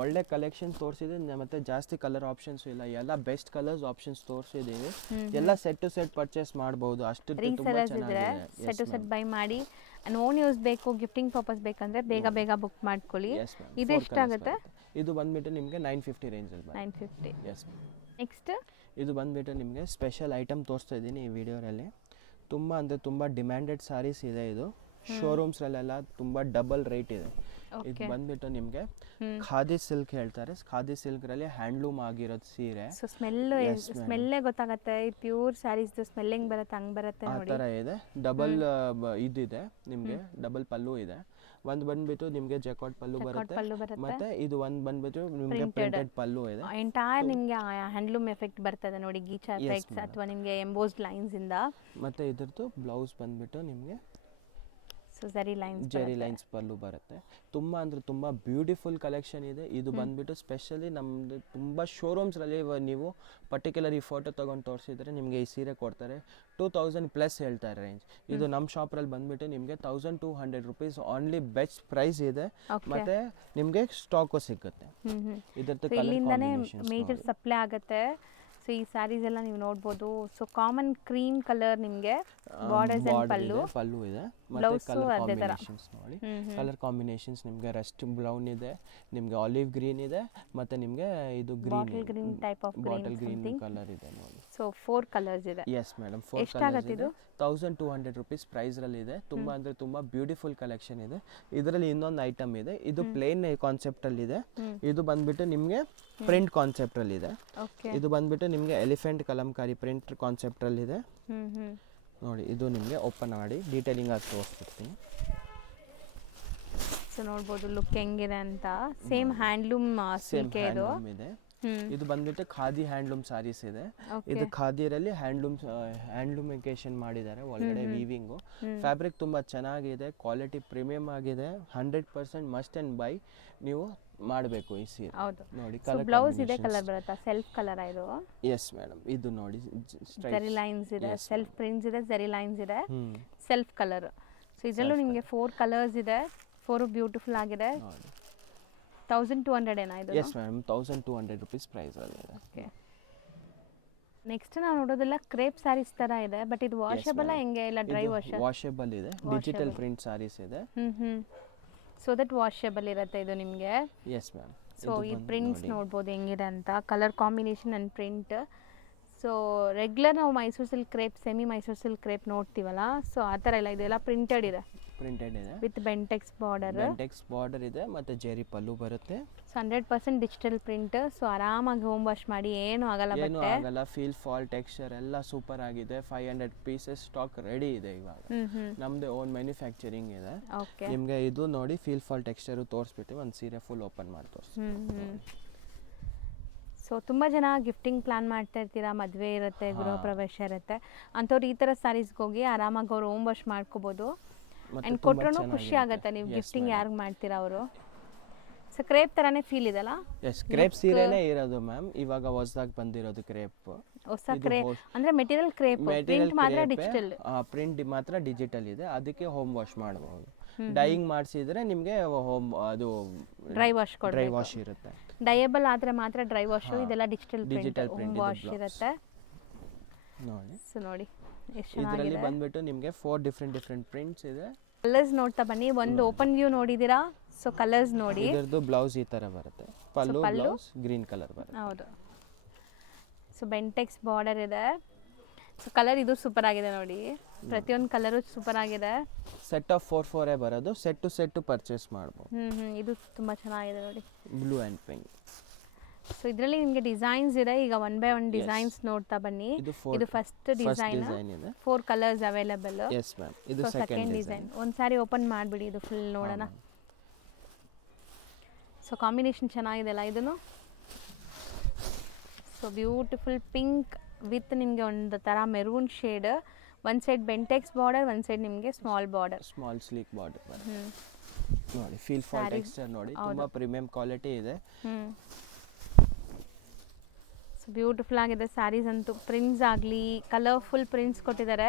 ಒಳ್ಳೆ ಕಲೆಕ್ಷನ್ ತೋರಿಸಿದೆ, ಮತ್ತು ಜಾಸ್ತಿ ಕಲರ್ ಆಪ್ಷನ್ಸ್ ಇಲ್ಲ, ಎಲ್ಲ ಬೆಸ್ಟ್ ಕಲರ್ಸ್ ಆಪ್ಷನ್ಸ್ ತೋರಿಸಿದ್ದೀವಿ. ಎಲ್ಲ ಸೆಟ್ ಟು ಸೆಟ್ ಪರ್ಚೇಸ್ ಮಾಡಬಹುದು, ಅಷ್ಟು ರೀಸೆಲರ್ಸ್ ಇದ್ರೆ ಸೆಟ್ ಟು ಸೆಟ್ ಬೈ ಮಾಡಿ. ಆ್ಯಂಡ್ ಓನ್ ಯೂಸ್ ಬೇಕು, ಗಿಫ್ಟಿಂಗ್ ಪರ್ಪಸ್ ಬೇಕಂದ್ರೆ ಬೇಗ ಬುಕ್ ಮಾಡ್ಕೊಳ್ಳಿ. ಇದು ಎಷ್ಟಾಗುತ್ತೆ? ಇದು ಬಂದ್ಬಿಟ್ಟು ನಿಮಗೆ 950 ರೇಂಜಲ್ಲಿ. 950. ಎಸ್. ನೆಕ್ಸ್ಟ್ ಇದು ಬಂದ್ಬಿಟ್ಟು ನಿಮಗೆ ಸ್ಪೆಷಲ್ ಐಟಮ್ ತೋರಿಸ್ತಾ ಇದ್ದೀನಿ ಈ ವಿಡಿಯೋರಲ್ಲಿ. ತುಂಬ ಅಂದರೆ ತುಂಬ ಡಿಮ್ಯಾಂಡೆಡ್ ಸಾರೀಸ್ ಇದೆ. ಇದು ಶೋರೂಮ್ಸ್ರಲ್ಲೆಲ್ಲ ತುಂಬ ಡಬಲ್ ರೇಟ್ ಇದೆ. ಇದು ಬಂದ್ಬಿಟ್ಟು ನಿಮಗೆ ಖಾದಿ ಸಿಲ್ಕ್ ಹೇಳ್ತಾರೆ. ಖಾದಿ ಸಿಲ್ಕ್ರಲ್ಲಿ ಹ್ಯಾಂಡ್ಲೂಮ್ ಆಗಿರೋದು ಸೀರೆ. ಸೊ ಸ್ಮೆಲ್ಲೇ ಗೊತ್ತಾಗುತ್ತೆ, ಪ್ಯೂರ್ ಸ್ಯಾರೀಸ್ ಸ್ಮೆಲ್ ಹೆಂಗೆ ಬರುತ್ತೆ ಹಂಗೆ ಬರುತ್ತೆ ಆ ಥರ ಇದೆ. ಡಬಲ್ ಇದಿದೆ ನಿಮಗೆ, ಡಬಲ್ ಪಲ್ಲು ಇದೆ. ಒಂದು ಬಂದ್ಬಿಟ್ಟು ನಿಮಗೆ ಜಕಾರ್ಡ್ ಪಲ್ಲು ಬರುತ್ತೆ, ಮತ್ತೆ ಇದು ಒಂದು ಬಂದ್ಬಿಟ್ಟು ನಿಮಗೆ ಪ್ರಿಂಟೆಡ್ ಪಲ್ಲು ಇದೆ. ಎಂಟೈರ್ ನಿಮಗೆ ಹ್ಯಾಂಡ್ಲೂಮ್ ಎಫೆಕ್ಟ್ ಬರ್ತದೆ ನೋಡಿ, ಗೀಚಾ ಎಫೆಕ್ಟ್ಸ್ ಅಥವಾ ನಿಮಗೆ ಎಂಬೋಸ್ಡ್ ಲೈನ್ಸ್ ಇಂದ. ಮತ್ತೆ ಇದ್ರದ್ದು ಬ್ಲೌಸ್ ಬಂದ್ಬಿಟ್ಟು ನಿಮಗೆ ಸೊ ಜೆರಿ ಲೈನ್ಸ್ ಪಲ್ಲು ಬರುತ್ತೆ. ತುಂಬ ಅಂದರೆ ತುಂಬ ಬ್ಯೂಟಿಫುಲ್ ಕಲೆಕ್ಷನ್ ಇದೆ. ಇದು ಬಂದ್ಬಿಟ್ಟು ಸ್ಪೆಷಲಿ ನಮ್ಮದು ತುಂಬ ಶೋರೂಮ್ಸ್ರಲ್ಲಿ ನೀವು ಪರ್ಟಿಕ್ಯುಲರ್ ಈ ಫೋಟೋ ತೊಗೊಂಡು ತೋರಿಸಿದ್ರೆ ನಿಮಗೆ ಈ ಸೀರೆ ಕೊಡ್ತಾರೆ 2000 ಪ್ಲಸ್ ಹೇಳ್ತಾರೆ ರೇಂಜ್. ಇದು ನಮ್ಮ ಶಾಪ್ರಲ್ಲಿ ಬಂದ್ಬಿಟ್ಟು ನಿಮಗೆ 1200 ರೂಪೀಸ್ ಓನ್ಲಿ ಬೆಸ್ಟ್ ಪ್ರೈಸ್ ಇದೆ. ಮತ್ತೆ ನಿಮಗೆ ಸ್ಟಾಕು ಸಿಗುತ್ತೆ. ಇದರದ್ದು ಇಲ್ಲಿಂದನೇ ಮೇಜರ್ ಸಪ್ಲೈ ಆಗುತ್ತೆ. ಸೊ ಈ ಸ್ಯಾರೀಸ್ ಎಲ್ಲ ನೀವು ನೋಡ್ಬೋದು. ಸೊ ಕಾಮನ್ ಕ್ರೀಮ್ ಕಲರ್ ನಿಮಗೆ ಬಾರ್ಡರ್ಸ್ ಅಂಡ್ ಪಲ್ಲು ಇದೆ. ಮತ್ತೆ ಕಲರ್ ಕಾಂಬಿನೇಷನ್ಸ್ ನೋಡಿ, ಕಲರ್ ಕಾಂಬಿನೇಷನ್ಸ್ ನಿಮಗೆ ರಸ್ಟ್ ಬ್ರೌನ್ ಇದೆ, ನಿಮಗೆ ಆಲಿವ್ ಗ್ರೀನ್ ಇದೆ, ಮತ್ತೆ ನಿಮಗೆ ಇದು green type of bottle green colour ಇದೆ ನೋಡಿ. ಸೊ 4 ಕಲರ್ಸ್ ಇದೆ. ಎಸ್ ಮೇಡಮ್, 4 ಕಲರ್ಸ್ ಇದೆ. 1200 ರೂಪೀಸ್ ಪ್ರೈಸ್ ರಲ್ಲಿ ಇದೆ. ತುಂಬಾ ಅಂದ್ರೆ ತುಂಬಾ ಬ್ಯೂಟಿಫುಲ್ ಕಲೆಕ್ಷನ್ ಇದೆ. ಇದರಲ್ಲಿ ಇನ್ನೊಂದು ಐಟಮ್ ಇದೆ, ಇದು ಪ್ಲೇನ್ ಕಾನ್ಸೆಪ್ಟ್ ಅಲ್ಲಿ ಇದೆ. ಇದು ಬಂದ್ಬಿಟ್ಟು ನಿಮಗೆ ಪ್ರಿಂಟ್ ಕಾನ್ಸೆಪ್ಟ್ ಅಲ್ಲಿ ಇದೆ. ಇದು ಬಂದ್ಬಿಟ್ಟು ನಿಮಗೆ ಎಲಿಫೆಂಟ್ ಕಲಂಕಾರಿ ಪ್ರಿಂಟ್ ಕಾನ್ಸೆಪ್ಟ್ ಅಲ್ಲಿ ಇದೆ ನೋಡಿ. ಇದು ನಿಮಗೆ ಓಪನ್ ಮಾಡಿ ಡೀಟೇಲಿಂಗ್ ಆಗಿ ತೋರಿಸ್ಬಿಡ್ತೀನಿ. ಸೊ ನೋಡ್ಬೋದು ಲುಕ್ ಹೆಂಗಿದೆ ಅಂತ. ಸೇಮ್ ಹ್ಯಾಂಡ್ಲೂಮ್ ಸಿಲ್ಕ್ ಇದೆ. ಇದು ಬಂದ್ಬಿಟ್ಟು ಖಾದಿ ಹ್ಯಾಂಡ್ಲೂಮ್ ಸಾರೀಸ್ ಇದೆ. ಇದು ಖಾದಿರಲ್ಲಿ ಹ್ಯಾಂಡ್ಲೂಮಿಕೇಶನ್ ಮಾಡಿದ್ದಾರೆ ಒಳಗಡೆ ವೀವಿಂಗು. ಫ್ಯಾಬ್ರಿಕ್ ತುಂಬಾ ಚೆನ್ನಾಗಿದೆ, ಕ್ವಾಲಿಟಿ ಪ್ರೀಮಿಯಂ ಆಗಿದೆ. 100% ಮಸ್ಟ್ ಅಂಡ್ ಬೈ ನೀವು ಮಾಡಬೇಕು ಈ ಸೀರೆ. ನೋಡಿ ಬ್ಲೌಸ್ ಇದೆ, ಕಲರ್ ಬರುತ್ತಾ, ಸೆಲ್ಫ್ ಕಲರ್ ಇದು. ಎಸ್ ಮೇಡಮ್, ಇದು ನೋಡಿ ಜರಿ ಲೈನ್ಸ್ ಇದೆ, ಸೆಲ್ಫ್ ಪ್ರಿಂಟ್ಸ್ ಇದೆ, ಜರಿ ಲೈನ್ಸ್ ಇದೆ, ಸೆಲ್ಫ್ ಕಲರ್. ಸೊ ಇದರಲ್ಲೂ ನಿಮಗೆ 4 ಕಲರ್ಸ್ ಇದೆ, 4 ಬ್ಯೂಟಿಫುಲ್ ಆಗಿದೆ. 1200 ಏನಾ ಇದು? ಎಸ್ ಮೇಡಮ್, 1200 ರೂಪೀಸ್ ಪ್ರೈಸ್ ಅಲ್ಲಿ ಇದೆ. ಓಕೆ. ನೆಕ್ಸ್ಟ್ ನಾವು ನೋಡೋದೆಲ್ಲ ಕ್ರೇಪ್ ಸ್ಯಾರೀಸ್ ತರ ಇದೆ, ಬಟ್ ಇದು ವಾಷಬಲ್ ಹೆಂಗೆ? ಇಲ್ಲ ಡ್ರೈ ವಾಷಬಲ್ ಇದೆ, ಡಿಜಿಟಲ್ ಪ್ರಿಂಟ್ ಸ್ಯಾರೀಸ್ ಇದೆ. ಸೊ ದಟ್ ವಾಷಬಲ್ ಇರುತ್ತೆ ಇದು ನಿಮಗೆ. Yes ma'am. ಸೊ ಈ ಪ್ರಿಂಟ್ಸ್ ನೋಡ್ಬೋದು ಹೆಂಗಿದೆ ಅಂತ, colour combination and print. So regular ನಾವು Mysuru silk crepe, semi Mysuru silk crepe ನೋಡ್ತೀವಲ್ಲ, ಸೊ ಆ ಥರ ಇಲ್ಲ, ಇದೆಲ್ಲ ಪ್ರಿಂಟೆಡ್ ಇದೆ ವಿತ್ ಬೆಂಟೆಕ್ಸ್ ಬಾರ್ಡರ್ ಇದೆ, ಮತ್ತೆ ಜೆರಿ ಪಲ್ಲು ಬರುತ್ತೆ. 100% ಡಿಜಿಟಲ್ ಪ್ರಿಂಟ್. ಸೊ ಆರಾಮಾಗಿ ಹೋಮ್ ವಾಶ್ ಮಾಡಿ ಏನು ಆಗಲ್ಲ. ಫೀಲ್ ಫಾಲ್ ಟೆಕ್ಸ್ಚರ್ ಎಲ್ಲ ಸೂಪರ್ ಆಗಿದೆ. 500 ಪೀಸಸ್ ಸ್ಟಾಕ್ ರೆಡಿ ಇದೆ ಇವಾಗ. ನಮ್ದು ಓನ್ ಮ್ಯಾನುಫ್ಯಾಕ್ಚರಿಂಗ್ ಇದೆ. ನಿಮ್ಗೆ ಇದು ನೋಡಿ ಫೀಲ್ ಫಾಲ್ ಟೆಕ್ಸ್ಚರ್ ತೋರಿಸ್ಬಿಟ್ಟು ಒಂದು ಸೀರೆ ಫುಲ್ ಓಪನ್ ಮಾಡಿ ತೋರಿಸ್ತೀನಿ. ಸೊ ತುಂಬ ಜನ ಗಿಫ್ಟಿಂಗ್ ಪ್ಲಾನ್ ಮಾಡ್ತಾ ಇರ್ತೀರಾ, ಮದುವೆ ಇರುತ್ತೆ, ಗೃಹ ಪ್ರವೇಶ ಇರುತ್ತೆ, ಅಂಥವ್ರು ಈ ಥರ ಸ್ಯಾರೀಸ್ಗೆ ಹೋಗಿ ಆರಾಮಾಗಿ ಅವ್ರು ಹೋಮ್ ವಾಶ್ ಮಾಡ್ಕೋಬೋದು. ಆ್ಯಂಡ್ ಕೊಟ್ಟರು ಖುಷಿ ಆಗುತ್ತೆ ನೀವು ಗಿಫ್ಟಿಂಗ್ ಯಾರಿಗೆ ಮಾಡ್ತೀರಾ ಅವರು. ಸೊ ಕ್ರೇಪ್ ಥರನೇ ಫೀಲ್ ಇದೆಲ್ಲ. ಎಸ್, ಕ್ರೇಪ್ ಸೀರೆನೇ ಇರೋದು ಮ್ಯಾಮ್, ಇವಾಗ ಹೊಸದಾಗಿ ಬಂದಿರೋದು ಕ್ರೇಪ್. ಹೊಸ ಕ್ರೇಪ್ ಅಂದರೆ ಮೆಟೀರಿಯಲ್ ಕ್ರೇಪ್, ಪ್ರಿಂಟ್ ಮಾತ್ರ ಡಿಜಿಟಲ್. ಪ್ರಿಂಟ್ ಮಾತ್ರ ಡಿಜಿಟಲ್ ಇದೆ, ಅದಕ್ಕೆ ಹೋಮ್ ವಾಶ್ ಮಾಡಬಹುದು. ಡೈಯಿಂಗ್ ಮಾಡಿಸಿದ್ರೆ ನಿಮಗೆ ಹೋಮ್ ಅದು ಡ್ರೈ ವಾಶ್ ಡ್ರೈ ವಾಶ್ ಇರುತ್ತೆ. ಡಯಬಲ್ ಆದರೆ ಮಾತ್ರ ಡ್ರೈ ವಾಶ್, ಇದೆಲ್ಲ ಡಿಜಿಟಲ್ ಪ್ರಿಂಟ್ ವಾಶ್ ಇರುತ್ತೆ ನೋಡಿ. ಸೊ ನೋಡಿ ಎಷ್ಟು ಇದರಲ್ಲಿ ಚೆನ್ನಾಗಿದೆ. ಬಂದ್ಬಿಟ್ಟು ನಿಮಗೆ 4 ಡಿಫ್ರೆಂಟ್ ಪ್ರಿಂಟ್ಸ್ ಇದೆ. ಕಲರ್ಸ್ ನೋಡ್ತಾ ಬನ್ನಿ. ಒಂದು ಓಪನ್ ವ್ಯೂ ನೋಡಿದ್ದೀರಾ, ಸೊ ಕಲರ್ಸ್ ನೋಡಿ. ಇದರದ್ದು ಬ್ಲೌಸ್ ಈ ತರ ಬರುತ್ತೆ, ಪಲ್ಲು ಬ್ಲೌಸ್ ಗ್ರೀನ್ ಕಲರ್ ಬರುತ್ತೆ. ಹೌದು. ಸೊ ಬೆಂಟೆಕ್ಸ್ ಬಾರ್ಡರ್ ಇದೆ. ಸೊ ಕಲರ್ ಇದು ಸೂಪರ್ ಆಗಿದೆ ನೋಡಿ, ಪ್ರತಿಯೊಂದು ಕಲರು ಸೂಪರ್ ಆಗಿದೆ. ಸೆಟ್ ಆಫ್ 4 ಬರೋದು, ಸೆಟ್ ಟು ಸೆಟ್ ಪರ್ಚೇಸ್ ಮಾಡ್ಬೋದು. ಇದು ತುಂಬ ಚೆನ್ನಾಗಿದೆ ನೋಡಿ, ಬ್ಲೂ ಆ್ಯಂಡ್ ಪಿಂಕ್. ಸೊ ಇದರಲ್ಲಿ ನಿಮಗೆ ಡಿಸೈನ್ಸ್ ಇದೆ. ಈಗ 1 by 1 ಡಿಸೈನ್ಸ್ ನೋಡ್ತಾ ಬನ್ನಿ. ಇದು ಫಸ್ಟ್ ಡಿಸೈನ್ ಇದೆ, 4 ಕಲರ್ಸ್ ಅವೈಲೇಬಲ್. S ma'am. ಇದು ಸೆಕೆಂಡ್ ಡಿಸೈನ್. ಒಂದು ಸಾರಿ ಓಪನ್ ಮಾಡಿಬಿಡಿ, ಇದು ಫುಲ್ ನೋಡೋಣ. ಸೊ ಕಾಂಬಿನೇಷನ್ ಚೆನ್ನಾಗಿದೆ ಅಲ್ಲ ಇದನ್ನು. ಸೊ ಬ್ಯೂಟಿಫುಲ್ ಪಿಂಕ್ ವಿತ್ ನಿಮಗೆ ಒಂದು ಥರ ಮೆರೂನ್ ಶೇಡ್. ಒಂದು ಸೈಡ್ ಬೆಂಟೆಕ್ಸ್ ಬಾರ್ಡರ್, ಒಂದು ಸೈಡ್ ನಿಮಗೆ small border, small sleek border ನೋಡಿ. ಫೀಲ್ ಫಾಲ್ ಟೆಕ್ಸ್ಚರ್ ನೋಡಿ, ತುಂಬಾ ಪ್ರೀಮಿಯಂ ಕ್ವಾಲಿಟಿ ಇದೆ. ಸೊ ಬ್ಯೂಟಿಫುಲ್ ಆಗಿದೆ ಸ್ಯಾರೀಸ್ ಅಂತೂ. ಪ್ರಿಂಟ್ಸ್ ಆಗಲಿ ಕಲರ್ಫುಲ್ ಪ್ರಿಂಟ್ಸ್ ಕೊಟ್ಟಿದ್ದಾರೆ.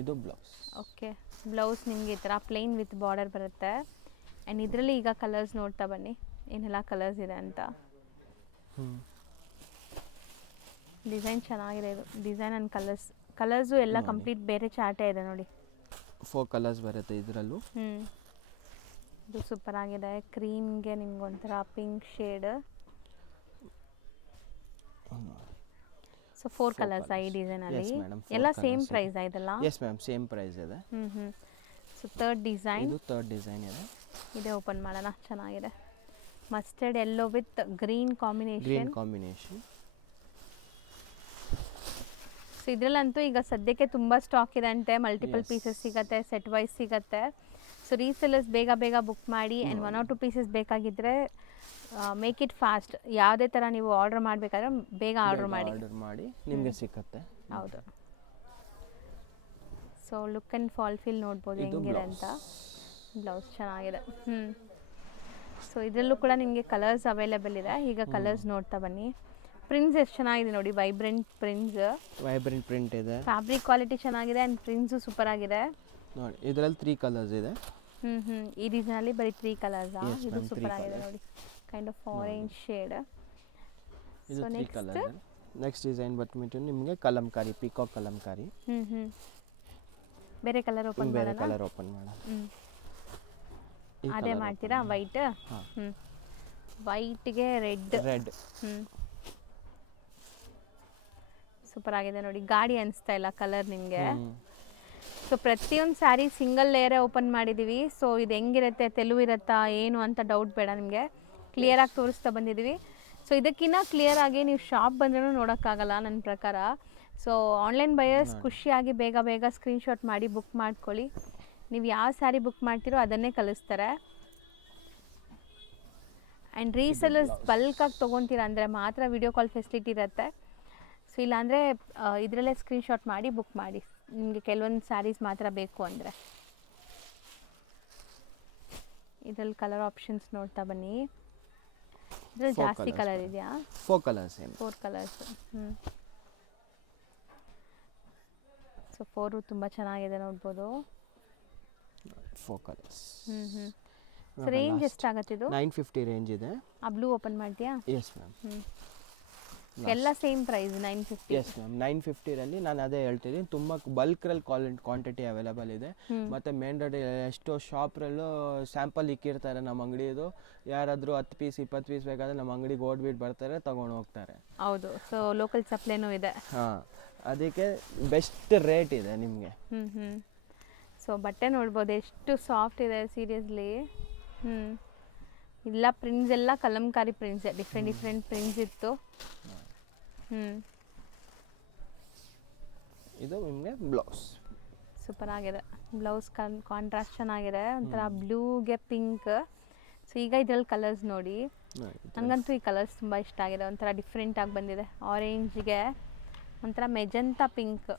ಇದು ಬ್ಲೌಸ್. ಓಕೆ, ಬ್ಲೌಸ್ ನಿಮಗೆ ಈ ಥರ ಪ್ಲೇನ್ ವಿತ್ ಬಾರ್ಡರ್ ಬರುತ್ತೆ. ಆ್ಯಂಡ್ ಇದರಲ್ಲಿ ಈಗ ಕಲರ್ಸ್ ನೋಡ್ತಾ ಬನ್ನಿ, ಏನೆಲ್ಲ ಕಲರ್ಸ್ ಇದೆ ಅಂತ. ಡಿಸೈನ್ ಚೆನ್ನಾಗಿದೆ ಇದು, ಡಿಸೈನ್ ಆ್ಯಂಡ್ ಕಲರ್ಸು ಎಲ್ಲ ಕಂಪ್ಲೀಟ್ ಬೇರೆ ಚಾರ್ಟೇ ಇದೆ ನೋಡಿ. 4 ಕಲರ್ಸ್ ಬರುತ್ತೆ ಇದರಲ್ಲೂ. ಇದು ಸೂಪರ್ ಆಗಿದೆ. ಕ್ರೀಮ್ಗೆ ನಿಮ್ಗೆ ಒಂಥರ ಪಿಂಕ್ ಶೇಡ್. ಸೊ 4 ಕಲರ್ಸ್ ಈ ಡಿಸೈನಲ್ಲಿ. ಎಲ್ಲ ಸೇಮ್ ಪ್ರೈಸ್ ಇದೆಲ್ಲ? ಎಸ್ ಮ್ಯಾಮ್, ಸೇಮ್ ಪ್ರೈಸ್ ಇದೆ. So third design. ಇದು ಥರ್ಡ್ ಡಿಸೈನ್ ಇದೆ. ಇದೇ ಓಪನ್ ಮಾಡೋಣ. ಚೆನ್ನಾಗಿದೆ, mustard yellow with green combination. So ಇದರಲ್ಲಂತೂ ಈಗ ಸದ್ಯಕ್ಕೆ ತುಂಬ ಸ್ಟಾಕ್ ಇದೆ ಅಂತೆ. ಮಲ್ಟಿಪಲ್ ಪೀಸಸ್ ಸಿಗುತ್ತೆ, ಸೆಟ್ ವೈಸ್ ಸಿಗುತ್ತೆ. ಸೊ ರೀಸೆಲ್ಲರ್ಸ್ ಬೇಗ ಬುಕ್ ಮಾಡಿ. ಆ್ಯಂಡ್ 1 or 2 ಪೀಸಸ್ ಬೇಕಾಗಿದ್ದರೆ ಮೇಕ್ ಇಟ್ ಫಾಸ್ಟ್. ಯಾವುದೇ ಥರ ನೀವು ಆರ್ಡರ್ ಮಾಡಬೇಕಾದ್ರೆ ಬೇಗ ಆರ್ಡರ್ ಮಾಡಿ ನಿಮಗೆ ಸಿಕ್ಕತ್ತೆ. ಹೌದು. So look and fall feel ನೋಡ್ಬೋದು ಹೆಂಗಿದೆ ಅಂತ. ಬ್ಲೌಸ್ ಚೆನ್ನಾಗಿದೆ. ಸೊ ಇದರಲ್ಲೂ ಕೂಡ ನಿಮಗೆ ಕಲರ್ಸ್ ಅವೈಲೇಬಲ್ ಇದೆ. ಈಗ ಕಲರ್ಸ್ ನೋಡ್ತಾ ಬನ್ನಿ. ಪ್ರಿಂಟ್ಸ್ ಎಷ್ಟು ಚೆನ್ನಾಗಿದೆ ನೋಡಿ, ವೈಬ್ರೆಂಟ್ ಪ್ರಿಂಟ್ ಇದೆ. ಫ್ಯಾಬ್ರಿಕ್ ಕ್ವಾಲಿಟಿ ಚೆನ್ನಾಗಿದೆ ಆ್ಯಂಡ್ ಪ್ರಿಂಟ್ಸು ಸೂಪರ್ ಆಗಿದೆ ನೋಡಿ. ಇದರಲ್ಲಿ 3 ಕಲರ್ಸ್ ಇದೆ. ಈ ಡಿಸೈನಲ್ಲಿ ಬರೀ 3 ಕಲರ್ಸ್. ಇದು ಸೂಪರ್ ಆಗಿದೆ ನೋಡಿ, ಕೈಂಡ್ ಆಫ್ ಆರೆಂಜ್ ಶೇಡ್. ಇದು 3 ಕಲರ್. ನೆಕ್ಸ್ಟ್ ಡಿಸೈನ್ ಬಂದ್ಬಿಟ್ಟು ನಿಮಗೆ ಕಲಂಕಾರಿ, ಪೀಕಾಕ್ ಕಲಂಕಾರಿ. ಬೇರೆ ಕಲರ್ ಓಪನ್ ಮಾಡೋಣ. ಅದೇ ಮಾಡ್ತೀರಾ? White, ವೈಟ್ಗೆ red. ಸೂಪರ್ ಆಗಿದೆ ನೋಡಿ, ಗಾಡಿ ಅನಿಸ್ತಾ ಇಲ್ಲ ಕಲರ್ ನಿಮಗೆ. ಸೊ ಪ್ರತಿಯೊಂದು ಸ್ಯಾರಿ ಸಿಂಗಲ್ ಲೇಯರೇ ಓಪನ್ ಮಾಡಿದ್ದೀವಿ. ಸೊ ಇದು ಹೆಂಗಿರುತ್ತೆ, ತೆಲು ಇರುತ್ತಾ ಏನು ಅಂತ ಡೌಟ್ ಬೇಡ, ನಿಮಗೆ ಕ್ಲಿಯರಾಗಿ ತೋರಿಸ್ತಾ ಬಂದಿದ್ದೀವಿ. ಸೊ ಇದಕ್ಕಿಂತ ಕ್ಲಿಯರಾಗಿ ನೀವು ಶಾಪ್ ಬಂದ್ರೂ ನೋಡೋಕ್ಕಾಗಲ್ಲ ನನ್ನ ಪ್ರಕಾರ. ಸೊ ಆನ್ಲೈನ್ ಬಯರ್ಸ್ ಖುಷಿಯಾಗಿ ಬೇಗ ಸ್ಕ್ರೀನ್ಶಾಟ್ ಮಾಡಿ ಬುಕ್ ಮಾಡ್ಕೊಳ್ಳಿ. ನೀವು ಯಾವ ಸ್ಯಾರಿ ಬುಕ್ ಮಾಡ್ತೀರೋ ಅದನ್ನೇ ಕಳಿಸ್ತಾರೆ. ಆ್ಯಂಡ್ ರೀಸೆಲ್ಲರ್ಸ್ ಬಲ್ಕಾಗಿ ತೊಗೊತೀರ ಅಂದರೆ ಮಾತ್ರ ವಿಡಿಯೋ ಕಾಲ್ ಫೆಸಿಲಿಟಿ ಇರುತ್ತೆ. ಸೊ ಇಲ್ಲಾಂದರೆ ಇದರಲ್ಲೇ ಸ್ಕ್ರೀನ್ಶಾಟ್ ಮಾಡಿ ಬುಕ್ ಮಾಡಿ, ನಿಮಗೆ ಕೆಲವೊಂದು ಸ್ಯಾರೀಸ್ ಮಾತ್ರ ಬೇಕು ಅಂದರೆ. ಇದರಲ್ಲಿ ಕಲರ್ ಆಪ್ಷನ್ಸ್ ನೋಡ್ತಾ ಬನ್ನಿ. ಇದರಲ್ಲಿ ಜಾಸ್ತಿ ಕಲರ್ ಇದೆಯಾ? 4 ಕಲರ್ಸ್. 4 ಕಲರ್ಸ್. ಸೊ 4 ತುಂಬ ಚೆನ್ನಾಗಿದೆ ನೋಡ್ಬೋದು. 4 ಕಲರ್ಸ್. ಸೊ ರೇಂಜ್ ಎಷ್ಟಾಗತ್ತೆ ಇದು? 950 ರೇಂಜ್ ಇದೆ. ಆ ಬ್ಲೂ ಓಪನ್ ಮಾಡ್ತೀಯಾ? Yes ma'am. ಎಲ್ಲ ಸೇಮ್ ಪ್ರೈಸ್ 950. ಎಸ್ ಮ್ಯಾಮ್, 950 ರಲ್ಲಿ ನಾನು ಅದೇ ಹೇಳ್ತಿದ್ದೀನಿ. ತುಂಬ ಬಲ್ಕ್ರಲ್ಲಿ ಕ್ವಾಂಟಿಟಿ ಅವೈಲೇಬಲ್ ಇದೆ. ಮತ್ತು ಮೇನ್ ರೋಡ್ ಎಷ್ಟೋ ಶಾಪ್ರಲ್ಲೂ ಸ್ಯಾಂಪಲ್ ಇಕ್ಕಿರ್ತಾರೆ ನಮ್ಮ ಅಂಗಡಿದು. ಯಾರಾದರೂ 10 ಪೀಸ್ 20 ಪೀಸ್ ಬೇಕಾದರೆ ನಮ್ಮ ಅಂಗಡಿಗೆ ಓಡ್ಬಿಟ್ಟು ಬರ್ತಾರೆ, ತಗೊಂಡು ಹೋಗ್ತಾರೆ. ಹೌದು. ಸೊ ಲೋಕಲ್ ಸಪ್ಲೈನೂ ಇದೆ. ಅದಕ್ಕೆ ಬೆಸ್ಟ್ ರೇಟ್ ಇದೆ ನಿಮಗೆ. ಸೊ ಬಟ್ಟೆ ನೋಡ್ಬೋದು ಎಷ್ಟು ಸಾಫ್ಟ್ ಇದೆ ಸೀರಿಯಸ್ಲಿ. ಇಲ್ಲ ಪ್ರಿಂಟ್ಸ್ ಎಲ್ಲ ಕಲಂಕಾರಿ ಪ್ರಿಂಟ್ಸ್, ಡಿಫ್ರೆಂಟ್ ಪ್ರಿಂಟ್ಸ್ ಇತ್ತು. ಇದು ನಿಮಗೆ ಬ್ಲೌಸ್. ಸೂಪರ್ ಆಗಿದೆ. ಬ್ಲೌಸ್ ಕಾಂಟ್ರಾಸ್ಟ್ ಚೆನ್ನಾಗಿದೆ, ಒಂಥರ ಬ್ಲೂಗೆ ಪಿಂಕ್. ಸೊ ಈಗ ಇದರಲ್ಲಿ ಕಲರ್ಸ್ ನೋಡಿ, ನನಗಂತೂ ಈ ಕಲರ್ಸ್ ತುಂಬ ಇಷ್ಟ ಆಗಿದೆ. ಒಂಥರ ಡಿಫ್ರೆಂಟಾಗಿ ಬಂದಿದೆ. ಆರೆಂಜ್ಗೆ ಒಂಥರ ಮೆಜೆಂಟಾ ಪಿಂಕ್.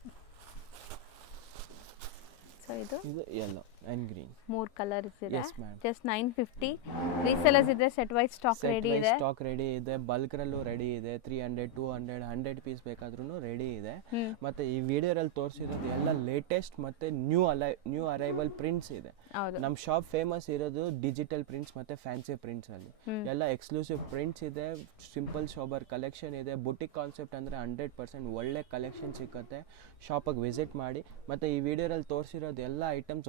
ಸೊ ಸೊ ಇದು ಯೆಲ್ಲೋ ಆ್ಯಂಡ್ ಗ್ರೀನ್ 3 ಕಲರ್ಸ್ ಇದೆ. Yes, ma'am. ಜಸ್ಟ್ 950. ರೀಸೆಲರ್ಸ್ ಇದೆ, ಸೆಟ್ ವೈಸ್ ಸ್ಟಾಕ್ ರೆಡಿ ಇದೆ. ಸ್ಟಾಕ್ ರೆಡಿ ಇದೆ, ಬಲ್ಕ್ರಲ್ಲೂ ರೆಡಿ ಇದೆ. 300 200 100 ಪೀಸ್ ಬೇಕಾದ್ರೂ ರೆಡಿ ಇದೆ. ಮತ್ತೆ ಈ ವಿಡಿಯೋರಲ್ಲಿ ತೋರಿಸಿರೋದು ಎಲ್ಲ ಲೇಟೆಸ್ಟ್ ಮತ್ತೆ ನ್ಯೂ ಅರೈವಲ್ ಪ್ರಿಂಟ್ಸ್ ಇದೆ. ನಮ್ಮ ಶಾಪ್ ಫೇಮಸ್ ಇರೋದು ಡಿಜಿಟಲ್ ಪ್ರಿಂಟ್ಸ್ ಮತ್ತೆ ಫ್ಯಾನ್ಸಿ ಪ್ರಿಂಟ್ಸ್ ಅಲ್ಲಿ. ಎಲ್ಲ ಎಕ್ಸ್ಕ್ಲೂಸಿವ್ ಪ್ರಿಂಟ್ಸ್ ಇದೆ, ಸಿಂಪಲ್ ಶೋಬರ್ ಕಲೆಕ್ಷನ್ ಇದೆ. ಬುಟಿಕ್ ಕಾನ್ಸೆಪ್ಟ್ ಅಂದರೆ 100% ಒಳ್ಳೆ ಕಲೆಕ್ಷನ್ ಸಿಕ್ಕತ್ತೆ. ಶಾಪಿಗೆ ವಿಸಿಟ್ ಮಾಡಿ. ಮತ್ತು ಈ ವಿಡಿಯೋದಲ್ಲಿ ತೋರಿಸಿರೋದು ಎಲ್ಲ ಐಟಮ್ಸ್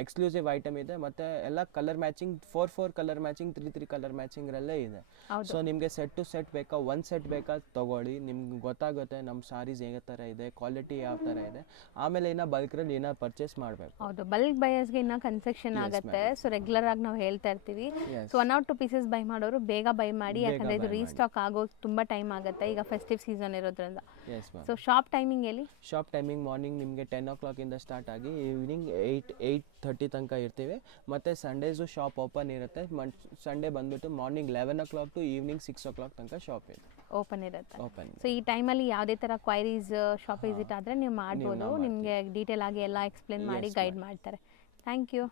ಎಕ್ಸ್ಕ್ಲೂಸಿವ್ ಐಟಮ್ ಇದೆ. ಮತ್ತು ಎಲ್ಲ colour matching 4 colour matching 3 colour ಮ್ಯಾಚಿಂಗ್ರಲ್ಲೇ ಇದೆ. ಸೊ ನಿಮಗೆ ಸೆಟ್ ಟು ಸೆಟ್ ಬೇಕಾ, ಒಂದು ಸೆಟ್ ಬೇಕಾ ತೊಗೊಳ್ಳಿ, ನಿಮ್ಗೆ ಗೊತ್ತಾಗುತ್ತೆ ನಮ್ಮ ಸಾರೀಸ್ ಯಾವ ಥರ ಇದೆ, ಕ್ವಾಲಿಟಿ ಯಾವ ಥರ ಇದೆ. ಆಮೇಲೆ ಇನ್ನೂ ಬಲ್ಕ್ರಲ್ಲಿ ಇನ್ನೂ ಪರ್ಚೇಸ್ ಮಾಡಬೇಕು. ಹೌದು, ಬಲ್ಕ್ ಬಯರ್ಸ್ಗೆ ಇನ್ನೂ ಕನ್ಸೆಕ್ಷನ್ ಆಗುತ್ತೆ. ಸೊ ರೆಗ್ಯುಲರ್ ಆಗಿ ನಾವು ಹೇಳ್ತಾ ಇರ್ತೀವಿ. ಸೊ 1 or 2 ಪೀಸಸ್ ಬೈ ಮಾಡೋರು ಬೇಗ ಬೈ ಮಾಡಿ, ಯಾಕಂದರೆ ಇದು ರೀಸ್ಟಾಕ್ ಆಗೋ ತುಂಬ ಟೈಮ್ ಆಗುತ್ತೆ ಈಗ ಫೆಸ್ಟಿವ್ ಸೀಸನ್ ಇರೋದ್ರಿಂದ. ಸೊ ಶಾಪ್ ಟೈಮಿಂಗ್ ಹೇಳಿ. ಶಾಪ್ ಟೈಮಿಂಗ್ ಮಾರ್ನಿಂಗ್ ನಿಮಗೆ 10 o'clock ಸ್ಟಾರ್ಟ್ ಆಗಿ ಈವ್ನಿಂಗ್ 8:30 ತನಕ ಇರ್ತೀವಿ. ಮತ್ತು ಸಂಡೇಸು ಶಾಪ್ ಓಪನ್ ಇರುತ್ತೆ. ಸಂಡೇ ಬಂದುಬಿಟ್ಟು morning 11 o'clock to evening 6 o'clock ತನಕ ಶಾಪ್ ಇದೆ, ಓಪನ್ ಇರುತ್ತೆ. ಸೊ ಈ ಟೈಮಲ್ಲಿ ಯಾವುದೇ ಥರ ಕ್ವೈರೀಸ್ ಶಾಪ್ ವಿಸಿಟ್ ಆದರೆ ನೀವು ಮಾಡ್ಬೋದು. ನಿಮಗೆ ಡೀಟೇಲ್ ಆಗಿ ಎಲ್ಲ ಎಕ್ಸ್ಪ್ಲೇನ್ ಮಾಡಿ ಗೈಡ್ ಮಾಡ್ತಾರೆ. Thank you.